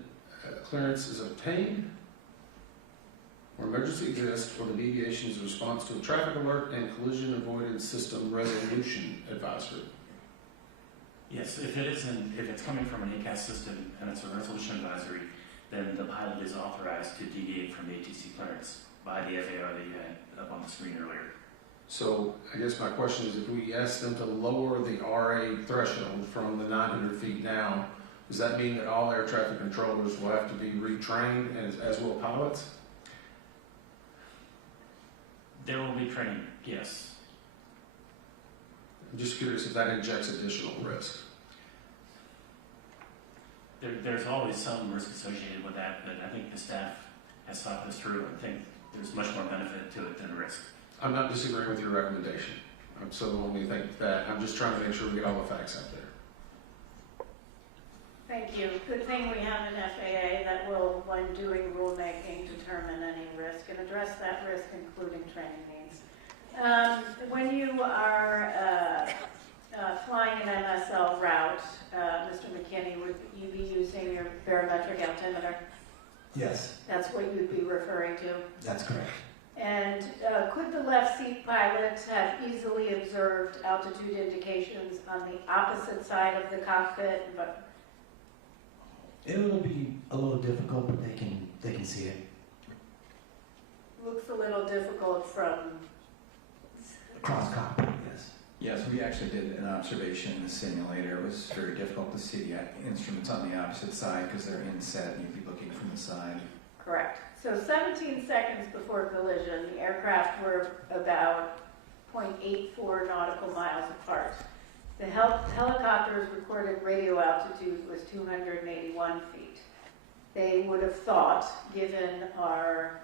clearance is obtained, or emergency exists, or the deviation is a response to a traffic alert and collision avoidance system resolution advisory. Yes, if it's coming from an ACAS system and it's a resolution advisory, then the pilot is authorized to deviate from the ATC clearance by the FAR that you had up on the screen earlier. So I guess my question is, if we ask them to lower the RA threshold from the 900 feet now, does that mean that all air traffic controllers will have to be retrained, as will pilots? There will be training, yes. I'm just curious if that injects additional risk. There's always some risk associated with that, but I think the staff has thought this through and think there's much more benefit to it than risk. I'm not disagreeing with your recommendation. I'm so only think that I'm just trying to make sure we get all the facts out there. Thank you. Good thing we have an FAA that will, when doing rulemaking, determine any risk and address that risk, including training needs. When you are flying an MSL route, Mr. McKinney, would you be using your barometric altimeter? Yes, That's what you'd be referring to. that's correct. And could the left seat pilot have easily observed altitude indications on the opposite side of the cockpit? But It will be a little difficult, but they can see it. looks a little difficult from. Cross cockpit, yes. Yes, we actually did an observation in the simulator. It was very difficult to see the instruments on the opposite side because they're inset and you'd be looking from the side. Correct. So 17 seconds before collision, the aircraft were about 0.84 nautical miles apart. The helicopter's recorded radio altitude was 281 feet. They would have thought, given our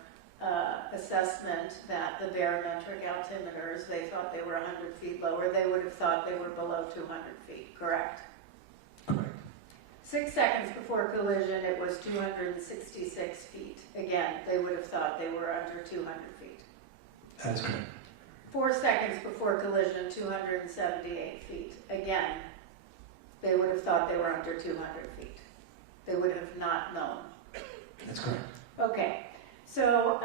assessment that the barometric altimeters, they thought they were 100 feet lower, they would have thought they were below 200 feet, correct? Correct. 6 seconds before collision, it was 266 feet. Again, they would have thought they were under 200 feet. That's correct. 4 seconds before collision, 278 feet. Again, they would have thought they were under 200 feet. They would have not known. That's correct. Okay, so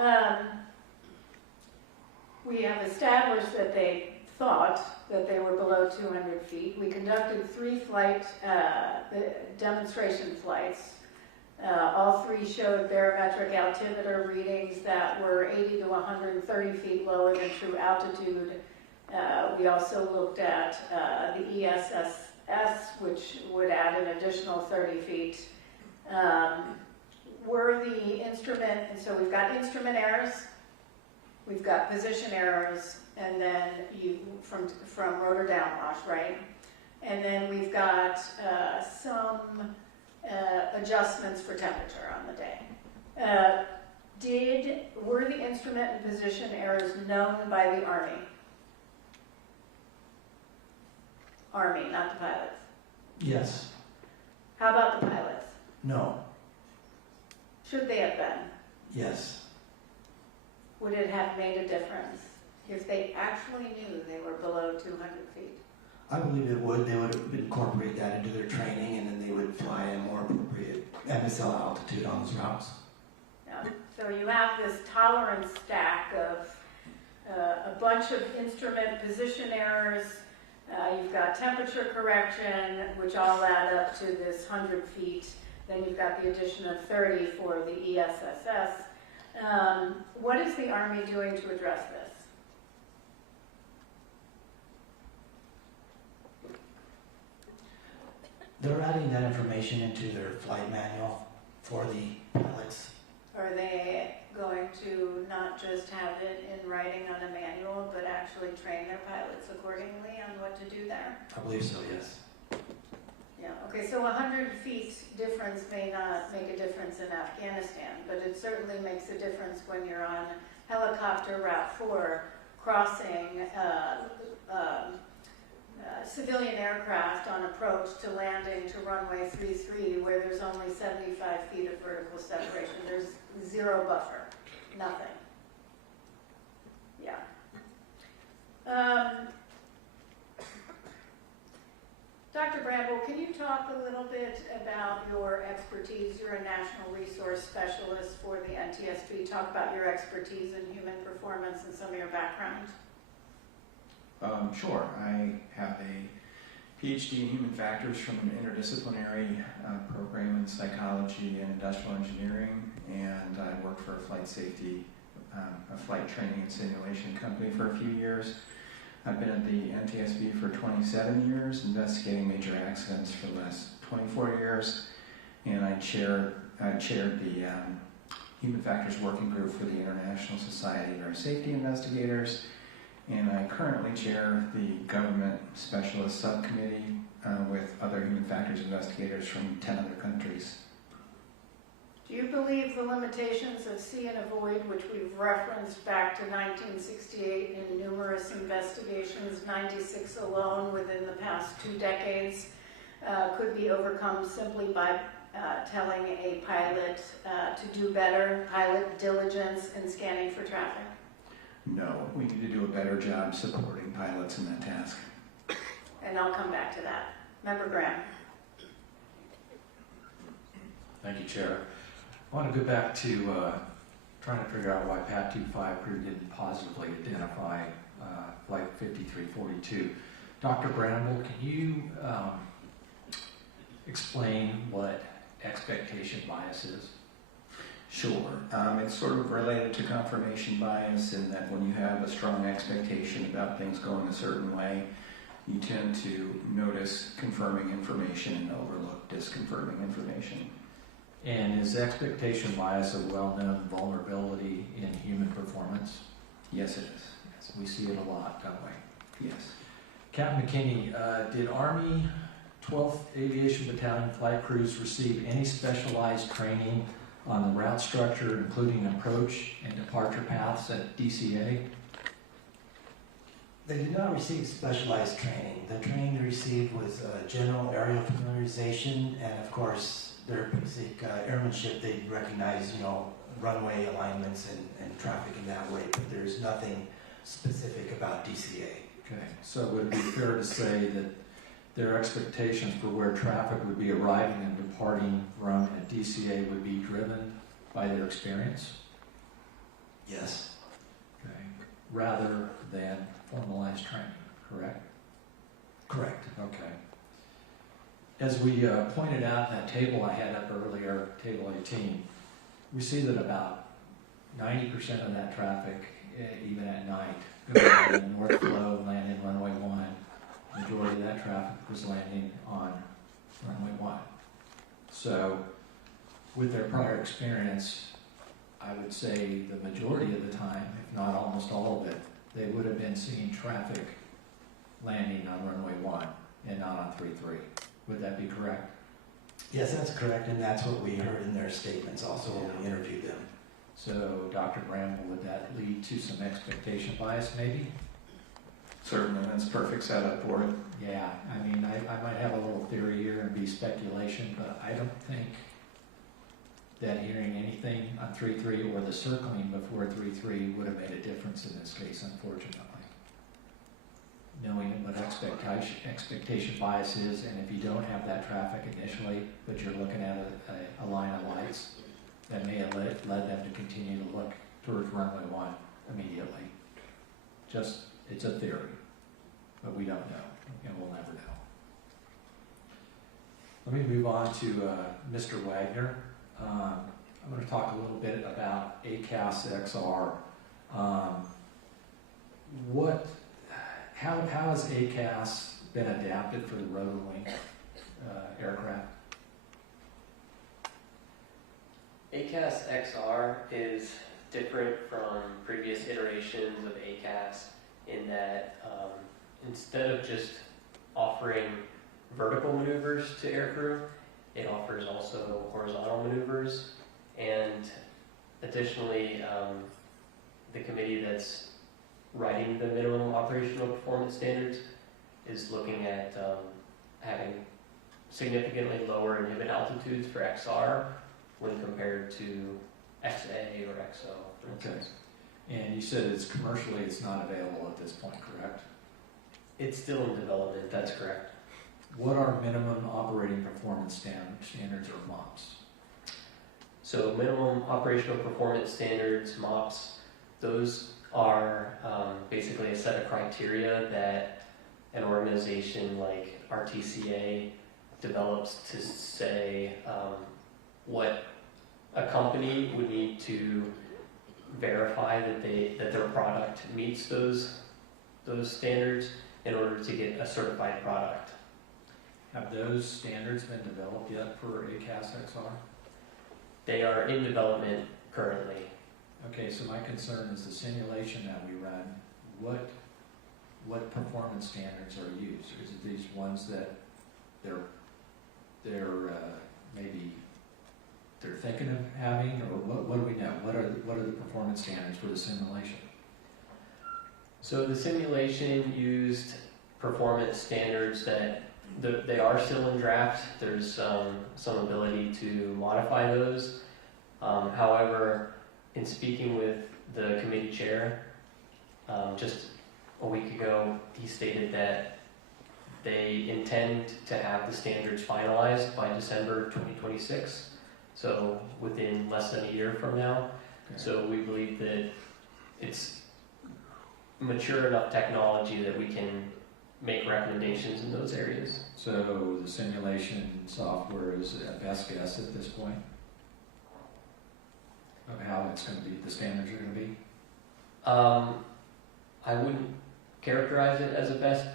we have established that they thought that they were below 200 feet. We conducted 3 flight demonstration flights. All 3 showed barometric altimeter readings that were 80 to 130 feet lower than true altitude. We also looked at the ESSS, which would add an additional 30 feet. Were the instrument, and so we've got instrument errors, we've got position errors, and then you from rotor downwash, right? And then we've got some adjustments for temperature on the day. Were the instrument and position errors known by the Army? Army, not the pilots. Yes. How about the pilots? No. Should they have been? Yes. Would it have made a difference if they actually knew they were below 200 feet? I believe it would. They would incorporate that into their training, and then they would fly a more appropriate MSL altitude on those routes. Yeah. So you have this tolerance stack of a bunch of instrument position errors. You've got temperature correction, which all add up to this 100 feet. Then you've got the addition of 30 for the ESSS. What is the Army doing to address this? They're adding that information into their flight manual for the pilots. Are they going to not just have it in writing on a manual, but actually train their pilots accordingly on what to do there? I believe so, yes. Yeah, okay, so 100 feet difference may not make a difference in Afghanistan, but it certainly makes a difference when you're on helicopter Route 4 crossing civilian aircraft on approach to landing to runway 33 where there's only 75 feet of vertical separation. There's 0 buffer, nothing. Yeah. Dr. Bramble, can you talk a little bit about your expertise? You're a national resource specialist for the NTSB. Talk about your expertise in human performance and some of your background. Sure. I have a PhD in human factors from an interdisciplinary program in psychology and industrial engineering, and I worked for a flight safety, a flight training and simulation company for a few years. I've been at the NTSB for 27 years, investigating major accidents for the last 24 years, and I chaired the Human Factors Working Group for the International Society of Air Safety Investigators, and I currently chair the Government Specialist Subcommittee with other human factors investigators from 10 other countries. Do you believe the limitations of see and avoid, which we've referenced back to 1968 in numerous investigations, 96 alone within the past 2 decades, could be overcome simply by telling a pilot to do better, pilot diligence in scanning for traffic? No, we need to do a better job supporting pilots in that task. And I'll come back to that. Member Graham. Thank you, Chair. I want to go back to trying to figure out why PAT 25 crew didn't positively identify Flight 5342. Dr. Bramble, can you explain what expectation bias is? Sure. It's sort of related to confirmation bias in that when you have a strong expectation about things going a certain way, you tend to notice confirming information and overlook disconfirming information. And is expectation bias a well-known vulnerability in human performance? Yes, it is. Yes, we see it a lot, don't we? Yes. Captain McKinney, did Army 12th Aviation Battalion flight crews receive any specialized training on the route structure, including approach and departure paths at DCA? They did not receive specialized training. The training they received was general aerial familiarization, and of course, their basic airmanship. They recognize, runway alignments and traffic in that way, but there's nothing specific about DCA. Okay, so would it be fair to say that their expectations for where traffic would be arriving and departing from at DCA would be driven by their experience? Yes. Okay, rather than formalized training, correct? Correct. Okay. As we pointed out in that table I had up earlier, table 18, we see that about 90% of that traffic, even at night, goes on the north flow, land in runway 1. Majority of that traffic was landing on runway 1. So, with their prior experience, I would say the majority of the time, if not almost all of it, they would have been seeing traffic landing on runway 1 and not on 33. Would that be correct? Yes, that's correct, and that's what we heard in their statements also when we interviewed them. So, Dr. Bramble, would that lead to some expectation bias maybe? Certainly, that's a perfect setup for it. Yeah, I mean, I might have a little theory here and be speculation, but I don't think that hearing anything on 3.3 or the circling before 3.3 would have made a difference in this case, unfortunately. Knowing what expectation bias is, and if you don't have that traffic initially, but you're looking at a line of lights, that may have led them to continue to look towards runway 1 immediately. It's a theory, but we don't know, and we'll never know. Let me move on to Mr. Wagner. I'm going to talk a little bit about ACAS XR. How has ACAS been adapted for the rotor wing aircraft? ACAS XR is different from previous iterations of ACAS in that instead of just offering vertical maneuvers to aircrew, it offers also horizontal maneuvers, and additionally, the committee that's writing the minimum operational performance standards is looking at having significantly lower inhibit altitudes for XR when compared to XA or XO, for instance. And you said it's not available at this point, correct? It's still in development, that's correct. What are minimum operating performance standards or MOPS? So minimum operational performance standards, MOPS, those are basically a set of criteria that an organization like our DCA develops to say what a company would need to verify that their product meets those standards in order to get a certified product. Have those standards been developed yet for ACAS XR? They are in development currently. Okay, so my concern is the simulation that we run. What performance standards are used? Is it these ones that they're maybe they're thinking of having, or what do we know? What are the performance standards for the simulation? So the simulation used performance standards that They are still in draft. There's some ability to modify those. However, in speaking with the committee chair just a week ago, he stated that they intend to have the standards finalized by December 2026, so within less than a year from now. Okay. So we believe that it's mature enough technology that we can make recommendations in those areas. So the simulation software is a best guess at this point of how it's going to be, the standards are going to be? I wouldn't characterize it as a best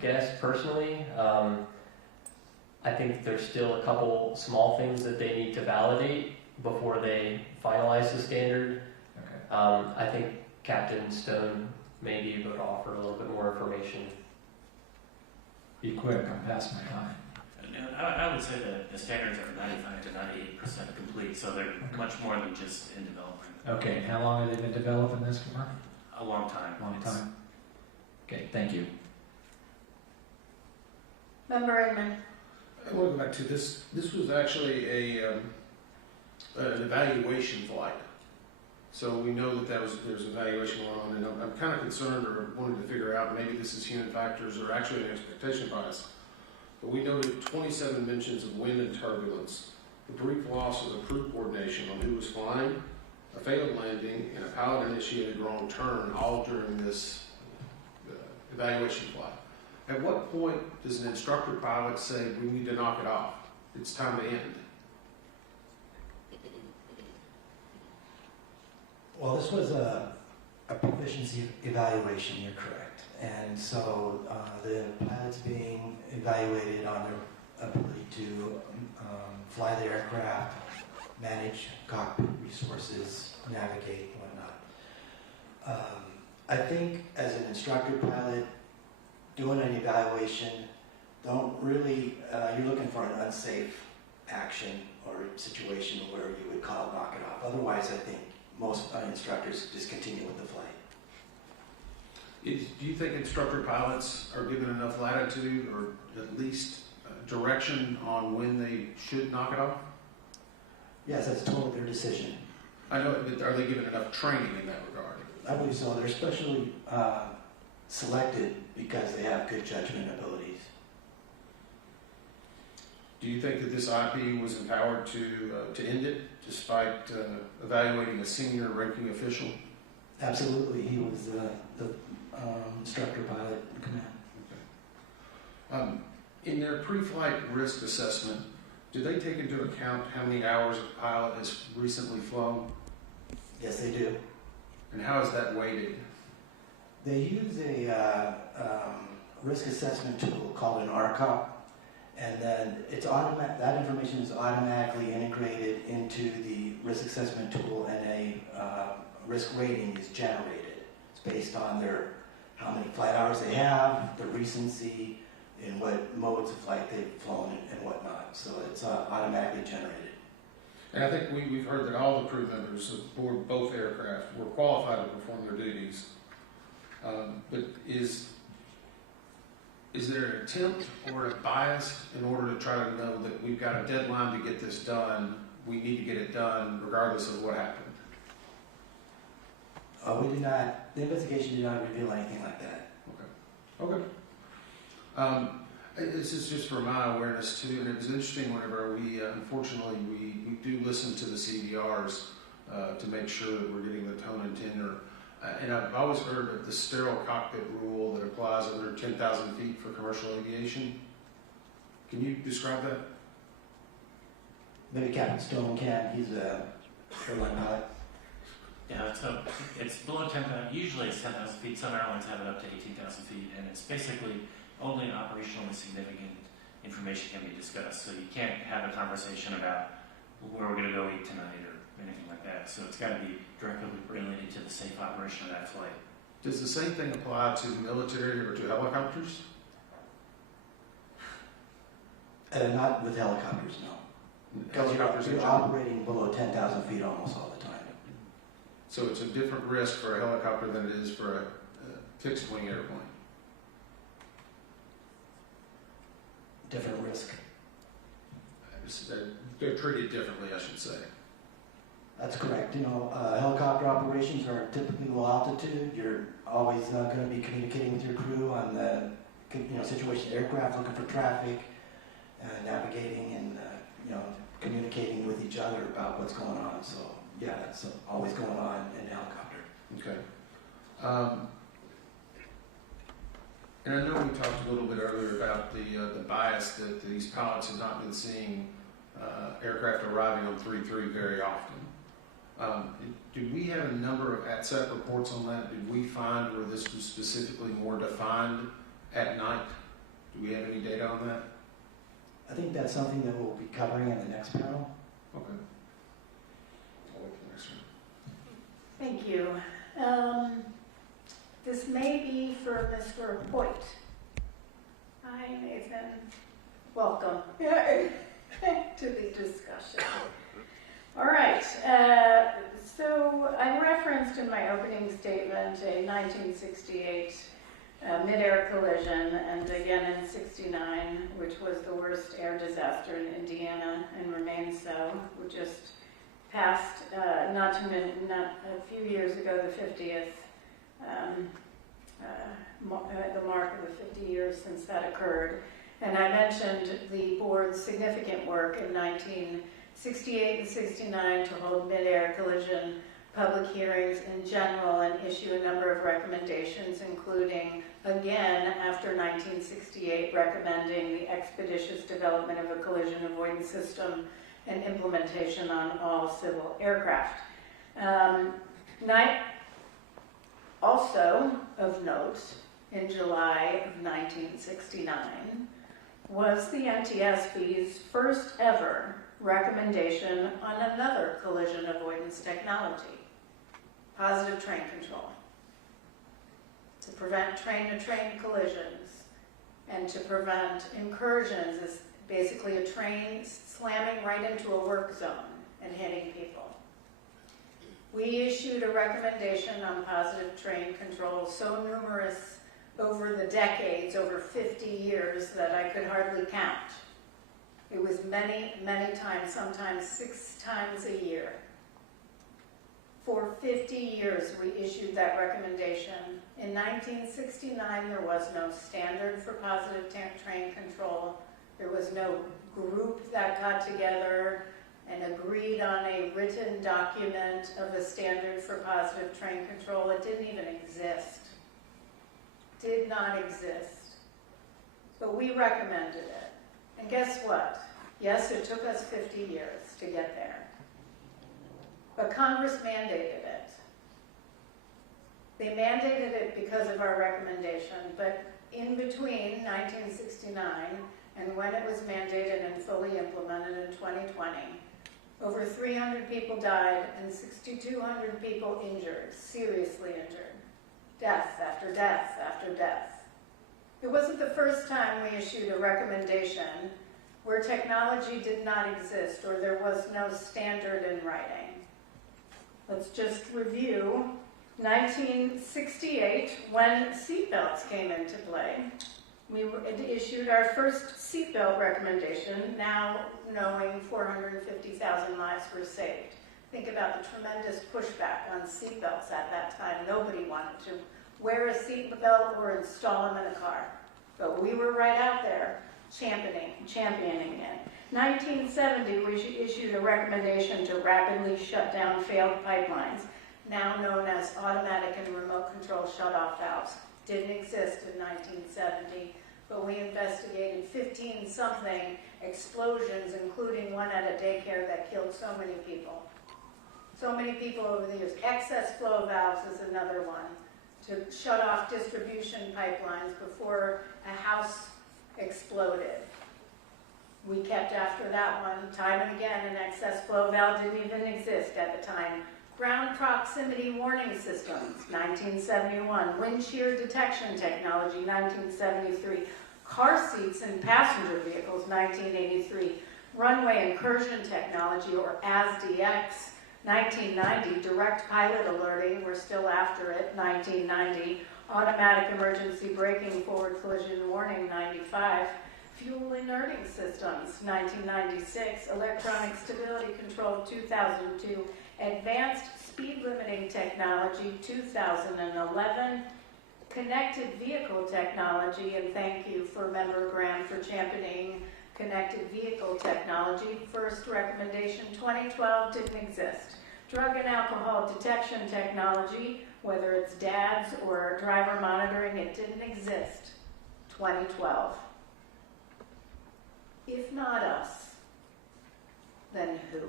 guess personally. I think there's still a couple small things that they need to validate before they finalize the standard. Okay. I think Captain Stone may be able to offer a little bit more information. Be quick, I'm past my time. And I would say that the standards are 95 to 98% complete, so they're much more than just in development. Okay, and how long have they been developing this for? A long time. Long time? Okay, thank you. Member Inman. I want to go back to this. This was actually an evaluation flight. So we know that there's an evaluation going on, and I'm kind of concerned or wanted to figure out maybe this is human factors or actually an expectation bias. But we noted 27 mentions of wind and turbulence, the brief loss of the crew coordination on who was flying, a failed landing, and a pilot-initiated wrong turn, all during this evaluation flight. At what point does an instructor pilot say, we need to knock it off? It's time to end. Well, this was a proficiency evaluation, you're correct. And so the pilots being evaluated on their ability to fly the aircraft, manage cockpit resources, navigate, whatnot. I think as an instructor pilot, doing an evaluation, don't really, you're looking for an unsafe action or situation where you would call knock it off. Otherwise, I think most instructors just continue with the flight. Do you think instructor pilots are given enough latitude or at least direction on when they should knock it off? Yes, that's totally their decision. I know, but are they given enough training in that regard? I believe so. They're specially selected because they have good judgment abilities. Do you think that this IP was empowered to end it despite evaluating a senior ranking official? Absolutely. He was the instructor pilot in command. In their pre-flight risk assessment, do they take into account how many hours a pilot has recently flown? Yes, they do. And how is that weighted? They use a risk assessment tool called an RCOP, and then it's that information is automatically integrated into the risk assessment tool, and a risk rating is generated. It's based on how many flight hours they have, the recency, and what modes of flight they've flown and whatnot. So it's automatically generated. And I think we've heard that all the crew members aboard both aircraft were qualified to perform their duties. But is there an attempt or a bias in order to try to know that we've got a deadline to get this done, we need to get it done regardless of what happened? We did not, the investigation did not reveal anything like that. Okay. This is just for my awareness too, and it was interesting whenever unfortunately, we do listen to the CVRs to make sure that we're getting the tone and tenor. And I've always heard of the sterile cockpit rule that applies under 10,000 feet for commercial aviation. Can you describe that? Maybe Captain Stone can. He's a airline pilot. Yeah, so it's below 10,000, usually it's 10,000 feet. Some airlines have it up to 18,000 feet, and it's basically only operationally significant information can be discussed. So you can't have a conversation about where we're going to go eat tonight or anything like that. So it's got to be directly related to the safe operation of that flight. Does the same thing apply to the military or to helicopters? Not with helicopters, no. Helicopters You're operating below 10,000 feet almost all the time. So it's a different risk for a helicopter than it is for a fixed wing airplane. different risk. They're treated differently, I should say. That's correct. Helicopter operations are typically low altitude. You're always going to be communicating with your crew on the situation aircraft, looking for traffic, navigating, and communicating with each other about what's going on. So yeah, that's always going on in a helicopter. Okay. And I know we talked a little bit earlier about the bias that these pilots have not been seeing aircraft arriving on 3-3 very often. Did we have a number of ATSEP reports on that? Did we find where this was specifically more defined at night? Do we have any data on that? I think that's something that we'll be covering in the next panel. Okay. I'll wait for the next one. Thank you. This may be for Mr. Hoyt. Hi, Nathan. Welcome to the discussion. All right. So I referenced in my opening statement a 1968 mid-air collision, and again in 69, which was the worst air disaster in Indiana and remains so. We just passed, not a few years ago, the 50th, the mark of the 50 years since that occurred. And I mentioned the board's significant work in 1968 and 69 to hold mid-air collision public hearings in general and issue a number of recommendations, including, again, after 1968, recommending the expeditious development of a collision avoidance system and implementation on all civil aircraft. Also of note, in July of 1969, was the NTSB's first ever recommendation on another collision avoidance technology, positive train control, to prevent train-to-train collisions and to prevent incursions. Is basically a train slamming right into a work zone and hitting people. We issued a recommendation on positive train control so numerous over the decades, over 50 years, that I could hardly count. It was many, many times, sometimes 6 times a year. For 50 years, we issued that recommendation. In 1969, there was no standard for positive train control. There was no group that got together and agreed on a written document of a standard for positive train control. It didn't even exist. Did not exist. But we recommended it. And guess what? Yes, it took us 50 years to get there. But Congress mandated it. They mandated it because of our recommendation, but in between 1969 and when it was mandated and fully implemented in 2020, over 300 people died and 6,200 people injured, seriously injured. Death after death after death. It wasn't the first time we issued a recommendation where technology did not exist or there was no standard in writing. Let's just review 1968, when seatbelts came into play. We issued our first seatbelt recommendation, now knowing 450,000 lives were saved. Think about the tremendous pushback on seatbelts at that time. Nobody wanted to wear a seatbelt or install them in a car. But we were right out there championing it. 1970, we issued a recommendation to rapidly shut down failed pipelines, now known as automatic and remote control shutoff valves. Didn't exist in 1970, but we investigated 15-something explosions, including one at a daycare that killed so many people. So many people over the years. Excess flow valves is another one, to shut off distribution pipelines before a house exploded. We kept after that one time and again. An excess flow valve didn't even exist at the time. Ground proximity warning systems, 1971. Wind shear detection technology, 1973. Car seats in passenger vehicles, 1983. Runway incursion technology, or ASDX, 1990. Direct pilot alerting, we're still after it, 1990. Automatic emergency braking forward collision warning, 95. Fuel inerting systems, 1996. Electronic stability control, 2002. Advanced speed limiting technology, 2011. Connected vehicle technology, and thank you for Member Graham for championing connected vehicle technology. First recommendation, 2012, didn't exist. Drug and alcohol detection technology, whether it's DADS or driver monitoring, it didn't exist. 2012. If not us, then who?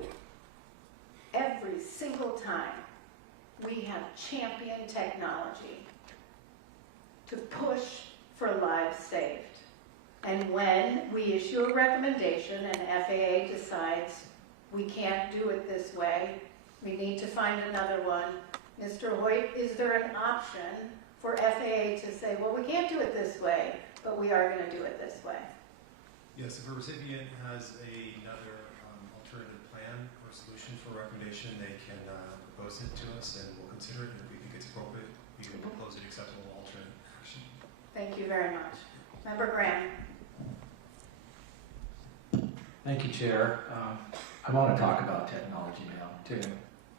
Every single time we have championed technology to push for lives saved. And when we issue a recommendation and FAA decides we can't do it this way, we need to find another one. Mr. Hoyt, is there an option for FAA to say, well, we can't do it this way, but we are going to do it this way? Yes, if a recipient has another alternative plan or solution for recommendation, they can propose it to us and we'll consider it. And if we think it's appropriate, we will propose an acceptable alternate action. Thank you very much. Member Graham. Thank you, Chair. I want to talk about technology now, too.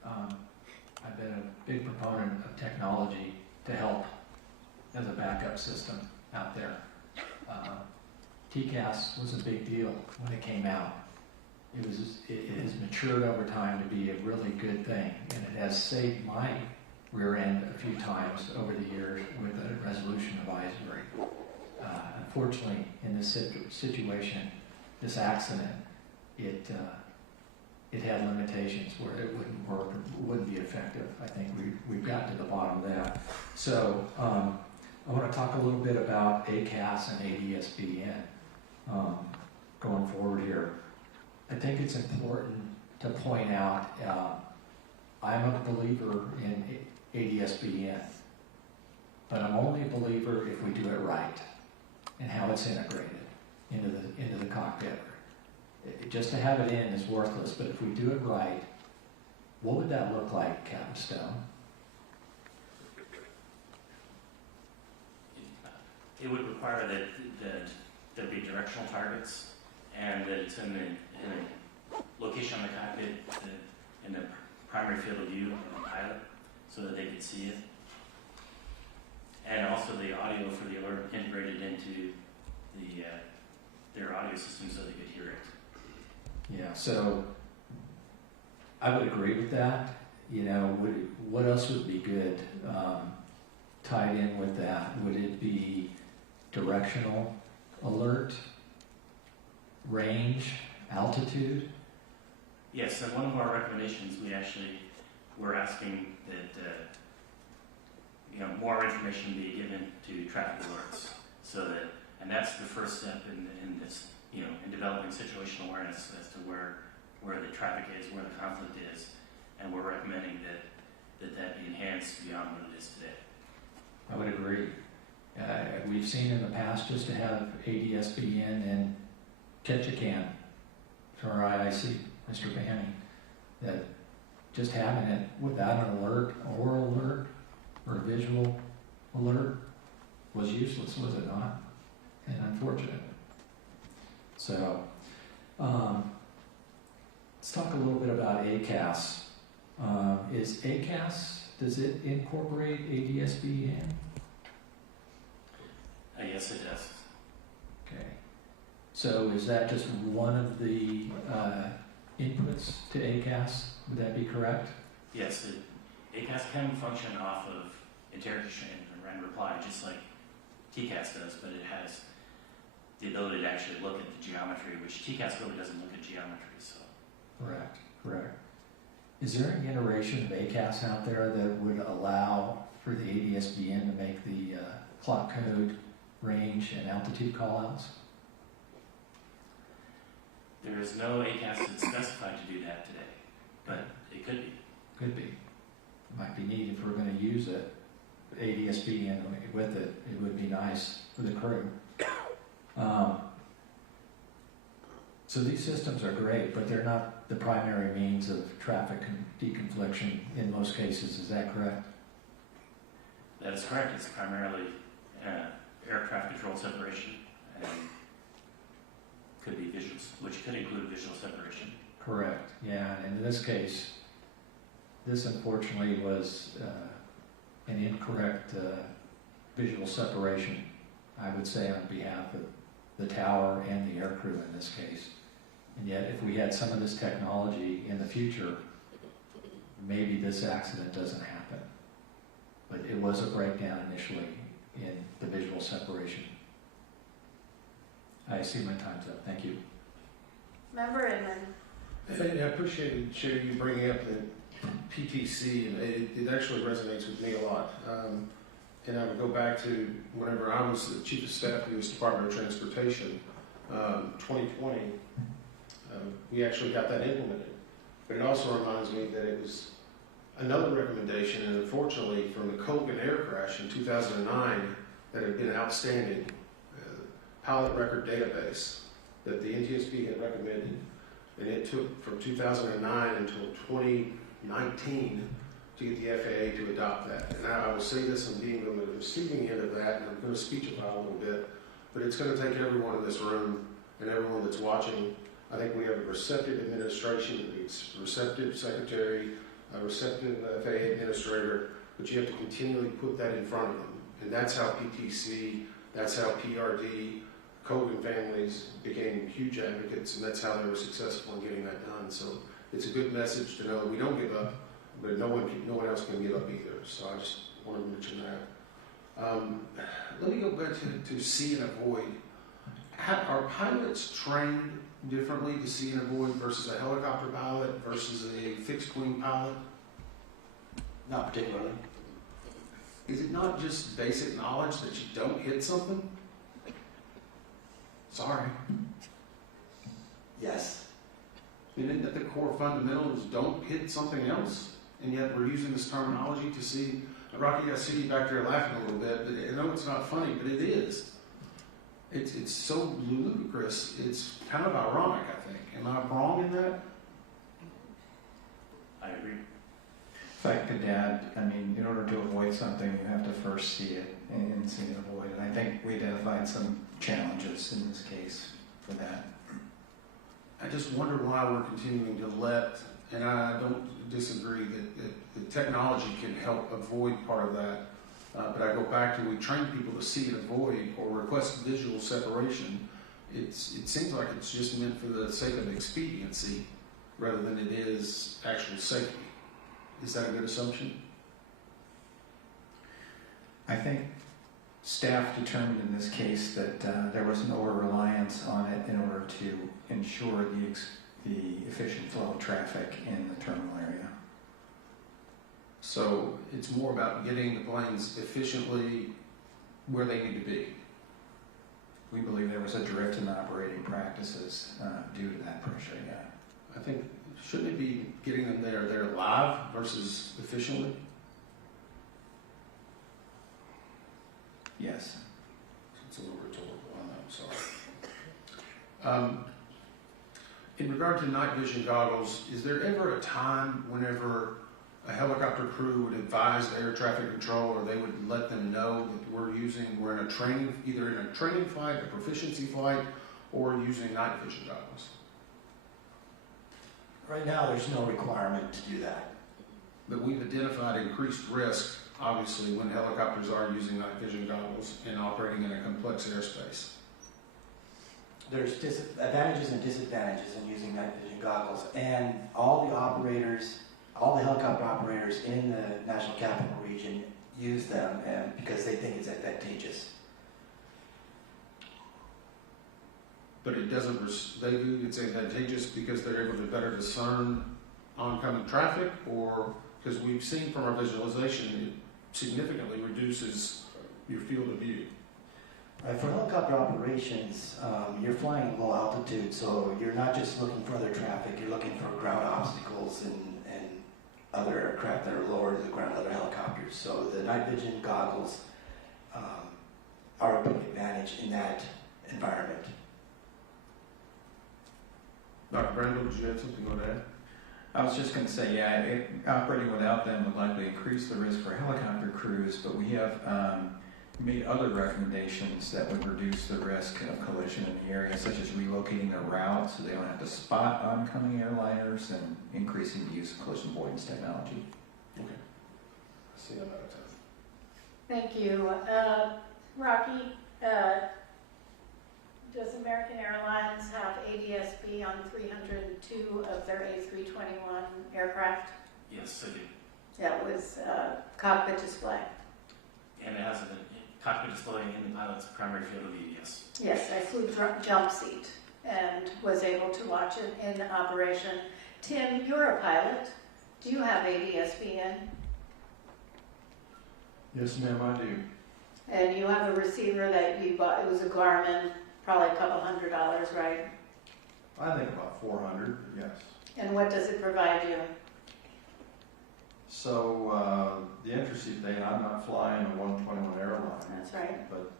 I've been a big proponent of technology to help as a backup system out there. TCAS was a big deal when it came out. It has matured over time to be a really good thing, and it has saved my rear end a few times over the years with a resolution advisory. Unfortunately, in this situation, this accident, it had limitations where it wouldn't work, it wouldn't be effective. I think we've got to the bottom of that. So I want to talk a little bit about ACAS and ADSBN going forward here. I think it's important to point out I'm a believer in ADSBN, but I'm only a believer if we do it right and how it's integrated into the cockpit. Just to have it in is worthless, but if we do it right, what would that look like, Captain Stone? It would require that there be directional targets and that it's in a location on the cockpit in the primary field of view of the pilot so that they could see it. And also the audio for the alert integrated into their audio system so they could hear it. Yeah, so I would agree with that. You know, what else would be good tied in with that? Would it be directional alert, range, altitude? Yes, and one of our recommendations, we're asking that more information be given to traffic alerts, so that, and that's the first step in this, in developing situational awareness as to where the traffic is, where the conflict is, and we're recommending that be enhanced beyond what it is today. I would agree. We've seen in the past just to have ADSBN and Ketchikan for our IIC, Mr. Banning, that just having it without an alert, oral alert, or a visual alert was useless, was it not? And unfortunate. So, let's talk a little bit about ACAS. Does it incorporate ADSBN? Yes, it does. Okay. So is that just one of the inputs to ACAS? Would that be correct? Yes, ACAS can function off of interrogation and reply, just like TCAS does, but it has the ability to actually look at the geometry, which TCAS really doesn't look at geometry. So. Correct. Is there an iteration of ACAS out there that would allow for the ADSBN to make the clock code, range, and altitude callouts? There is no ACAS that's specified to do that today, but it could be. Could be. Might be neat if we're going to use it. ADSBN with it, it would be nice for the crew. So these systems are great, but they're not the primary means of traffic deconfliction in most cases. Is that correct? That is correct. It's primarily air traffic control separation and could be visuals, which could include visual separation. Correct, yeah, and in this case, this unfortunately was an incorrect visual separation, I would say, on behalf of the tower and the aircrew in this case. And yet, if we had some of this technology in the future, maybe this accident doesn't happen. But it was a breakdown initially in the visual separation. I see my time's up. Thank you. Member Inman. I appreciated, Sherry, you bringing up the PTC, and it actually resonates with me a lot. And I would go back to whenever I was the Chief of Staff of the U.S. Department of Transportation, 2020, we actually got that implemented. But it also reminds me that it was another recommendation, and unfortunately from the Colgan air crash in 2009, that had been outstanding, pilot record database that the NTSB had recommended. And it took from 2009 until 2019 to get the FAA to adopt that. And I will say this, I'm being on the receiving end of that, and I'm going to speechify a little bit, but it's going to take everyone in this room and everyone that's watching. I think we have a receptive administration, a receptive secretary, a receptive FAA administrator, but you have to continually put that in front of them. And that's how PTC, that's how PRD, Colgan families became huge advocates, and that's how they were successful in getting that done. So it's a good message to know that we don't give up, but no one else can give up either. So I just want to mention that. Let me go back to see and avoid. Are pilots trained differently to see and avoid versus a helicopter pilot versus a fixed wing pilot? Not particularly. Is it not just basic knowledge that you don't hit something? Sorry. Yes. Isn't that the core fundamentals? Don't hit something else? And yet we're using this terminology to see. Rocky, I see you back there laughing a little bit, but I know it's not funny, but it is. It's so ludicrous. It's kind of ironic, I think. Am I wrong in that? I agree. If I could add, I mean, in order to avoid something, you have to first see it and see and avoid it. I think we identified some challenges in this case for that. I just wonder why we're continuing to let, and I don't disagree that the technology can help avoid part of that, but I go back to we train people to see and avoid or request visual separation. It seems like it's just meant for the sake of expediency rather than it is actual safety. Is that a good assumption? I think staff determined in this case that there was an over-reliance on it in order to ensure the efficient flow of traffic in the terminal area. So it's more about getting the planes efficiently where they need to be. We believe there was a drift in operating practices due to that pressure, yeah. I think, shouldn't it be getting them there live versus efficiently? Yes. It's a little rhetorical, I'm sorry. In regard to night vision goggles, is there ever a time whenever a helicopter crew would advise air traffic control, or they would let them know that we're in a training, either in a training flight, a proficiency flight, or using night vision goggles? Right now, there's no requirement to do that. But we've identified increased risk, obviously, when helicopters are using night vision goggles and operating in a complex airspace. There's advantages and disadvantages in using night vision goggles, and all the helicopter operators in the National Capital Region use them because they think it's advantageous. But it doesn't, they do, it's advantageous because they're able to better discern oncoming traffic, or because we've seen from our visualization, it significantly reduces your field of view. Right, for helicopter operations, you're flying low altitude, so you're not just looking for other traffic, you're looking for ground obstacles and other aircraft that are lower to the ground, other helicopters. So the night vision goggles are a big advantage in that environment. Dr. Brandel, did you have something on that? I was just going to say, operating without them would likely increase the risk for helicopter crews, but we have made other recommendations that would reduce the risk of collision in the area, such as relocating their route so they don't have to spot oncoming airliners and increasing the use of collision avoidance technology. Okay. See you about it. Thank you. Rocky, does American Airlines have ADS-B on 302 of their A321 aircraft? Yes, I do. That was cockpit display. And it has a cockpit display in the pilot's primary field of view, yes. Yes, I flew jump seat and was able to watch it in operation. Tim, you're a pilot. Do you have ADS-B in? Yes, ma'am, I do. And you have a receiver that you bought, it was a Garmin, probably a couple $100, right? I think about 400, yes. And what does it provide you? So, the interesting thing, I'm not flying a 121 airline. That's right. But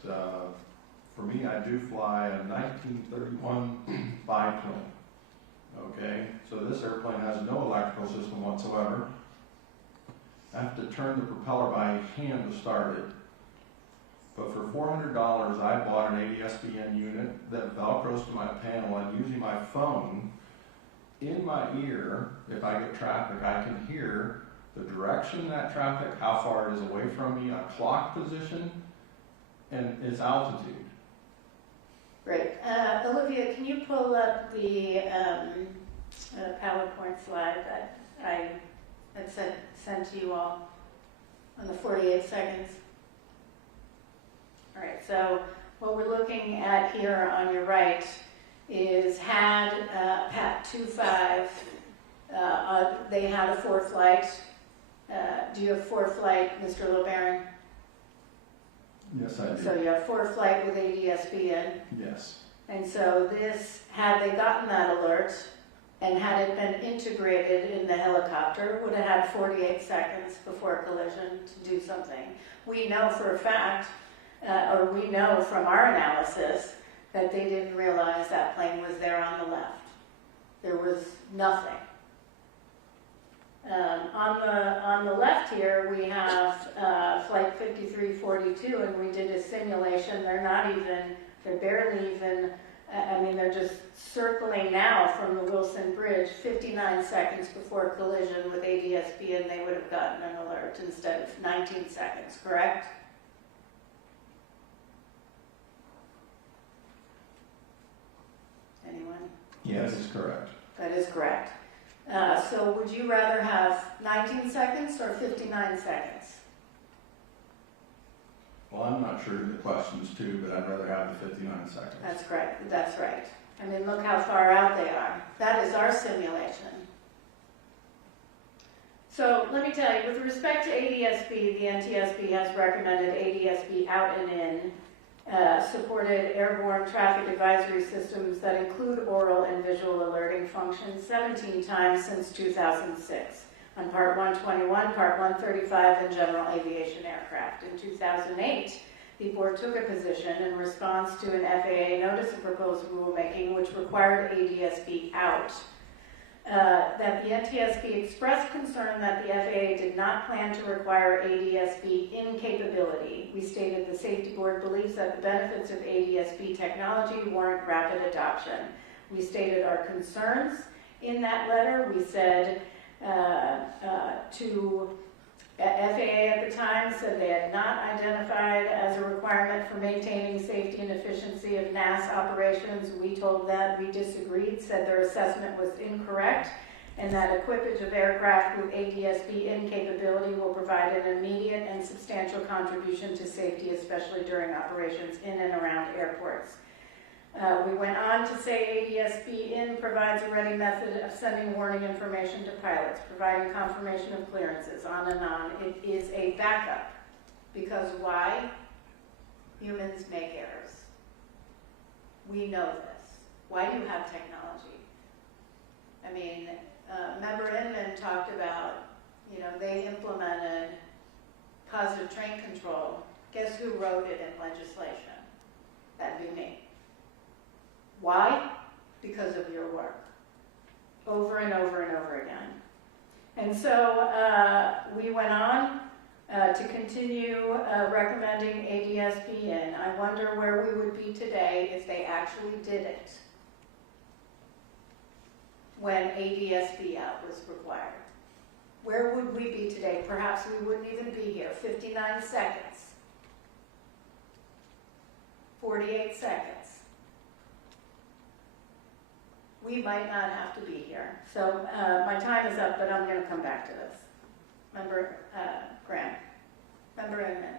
for me, I do fly a 1931 biplane. Okay, so this airplane has no electrical system whatsoever. I have to turn the propeller by hand to start it. But for $400, I bought an ADS-BN unit that velcros to my panel, and using my phone in my ear, if I get traffic, I can hear the direction of that traffic, how far it is away from me, a clock position, and its altitude. Great. Olivia, can you pull up the PowerPoint slide that I had sent to you all on the 48 seconds? All right, so what we're looking at here on your right is had PAT 25, they had a 4-flight. Do you have 4-flight, Mr. LeBaron? Yes, I do. So you have 4-flight with ADS-B in. Yes. And so this, had they gotten that alert and had it been integrated in the helicopter, would have had 48 seconds before collision to do something. We know for a fact, or we know from our analysis, that they didn't realize that plane was there on the left. There was nothing. On the left here, we have flight 5342, and we did a simulation. They're barely even, they're just circling now from the Wilson Bridge 59 seconds before collision with ADS-B, and they would have gotten an alert instead of 19 seconds, correct? Anyone? Yes, that is correct. That is correct. So would you rather have 19 seconds or 59 seconds? Well, I'm not sure of the questions too, but I'd rather have the 59 seconds. That's correct. That's right. I mean, look how far out they are. That is our simulation. So let me tell you, with respect to ADS-B, the NTSB has recommended ADS-B out and in supported airborne traffic advisory systems that include oral and visual alerting functions 17 times since 2006 on Part 121, Part 135, and general aviation aircraft. In 2008, the board took a position in response to an FAA notice of proposed rulemaking which required ADS-B out. That the NTSB expressed concern that the FAA did not plan to require ADS-B in capability. We stated the safety board believes that the benefits of ADS-B technology warrant rapid adoption. We stated our concerns in that letter. We said to FAA at the time said they had not identified as a requirement for maintaining safety and efficiency of NAS operations. We told them we disagreed, said their assessment was incorrect, and that equipage of aircraft with ADS-B in capability will provide an immediate and substantial contribution to safety, especially during operations in and around airports. We went on to say ADS-B in provides a ready method of sending warning information to pilots, providing confirmation of clearances, on and on. It is a backup. Because why? Humans make errors. We know this. Why do you have technology? I mean, Member Inman talked about, they implemented positive train control. Guess who wrote it in legislation? That'd be me. Why? Because of your work. Over and over and over again. And so we went on. to continue recommending ADSB in. I wonder where we would be today if they actually did it when ADSB out was required. Where would we be today? Perhaps we wouldn't even be here. 59 seconds. 48 seconds. We might not have to be here. So my time is up, but I'm going to come back to this. Member Graham. Member Inman.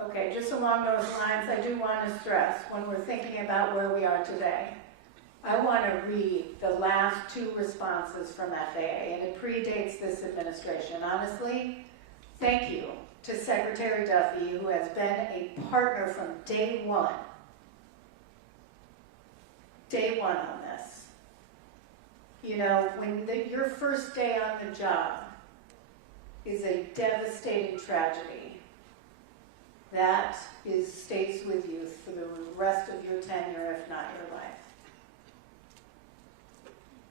Okay, just along those lines, I do want to stress, when we're thinking about where we are today, I want to read the last two responses from FAA, and it predates this administration. Honestly, thank you to Secretary Duffy, who has been a partner from day one on this. You know, when your first day on the job is a devastating tragedy, that stays with you for the rest of your tenure, if not your life.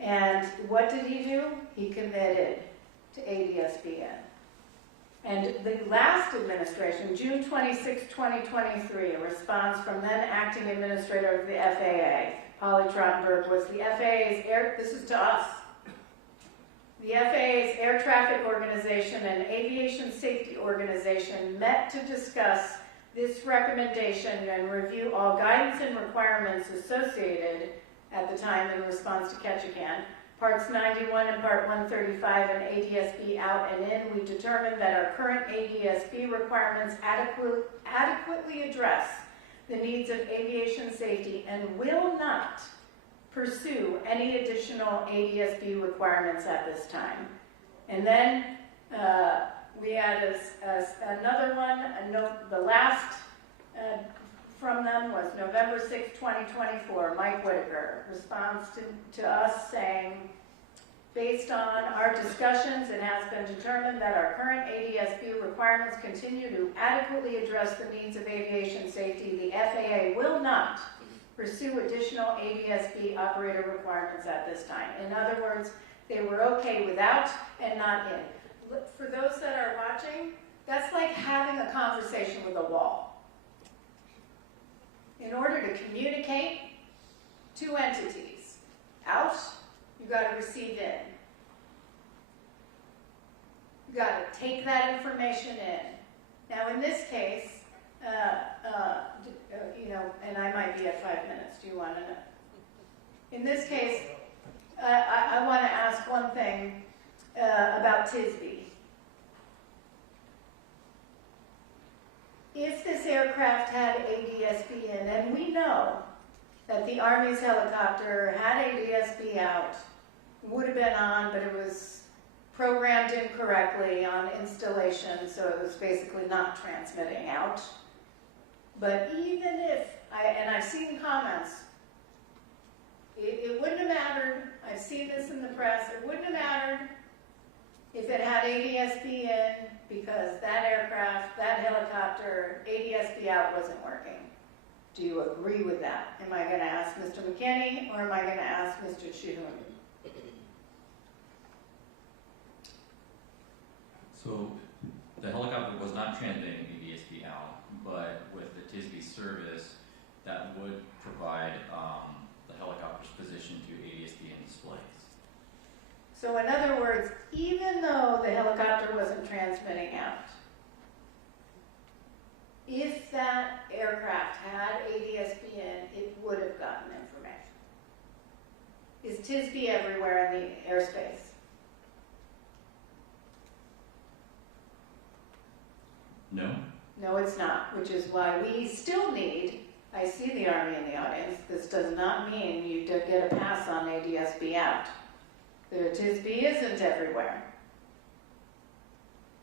And what did he do? He committed to ADSBN. And the last administration, June 26, 2023, a response from then acting administrator of the FAA, Holly Trottenberg, was the FAA's this is to us, the FAA's Air Traffic Organization and Aviation Safety Organization met to discuss this recommendation and review all guidance and requirements associated at the time in response to Ketchikan. Parts 91 and Part 135 and ADSB out and in, we determined that our current ADSB requirements adequately address the needs of aviation safety and will not pursue any additional ADSB requirements at this time. And then we had another one, the last from them was November 6, 2024, Mike Whitaker, response to us saying, based on our discussions, it has been determined that our current ADSB requirements continue to adequately address the needs of aviation safety. The FAA will not pursue additional ADSB operator requirements at this time. In other words, they were okay without and not in. For those that are watching, that's like having a conversation with a wall. In order to communicate two entities, out, you got to receive in. You got to take that information in. Now, in this case, you know, and I might be at 5 minutes. Do you want to know? In this case, I want to ask one thing about TSB. If this aircraft had ADSB in, and we know that the Army's helicopter had ADSB out, would have been on, but it was programmed incorrectly on installation, so it was basically not transmitting out. But even if, and I've seen comments, it wouldn't have mattered, I've seen this in the press, it wouldn't have mattered if it had ADSB in, because that aircraft, that helicopter, ADSB out wasn't working. Do you agree with that? Am I going to ask Mr. McKinney or am I going to ask Mr. Chihoun? So the helicopter was not transmitting ADSB out, but with the TSB service, that would provide the helicopter's position to ADSB in displays. So in other words, even though the helicopter wasn't transmitting out, if that aircraft had ADSB in, it would have gotten information. Is TSB everywhere in the airspace? No? No, it's not, which is why we still need, I see the Army in the audience, this does not mean you get a pass on ADSB out. The TSB isn't everywhere.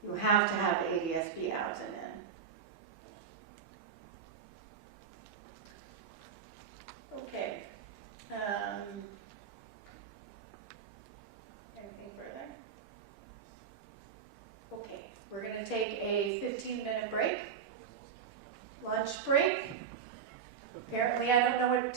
You have to have ADSB out and in. Okay. Anything further? Okay, we're going to take a 15-minute break. Lunch break. Apparently, I don't know what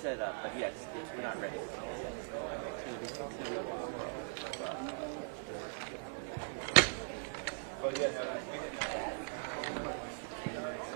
Set up, but yes, we're not ready.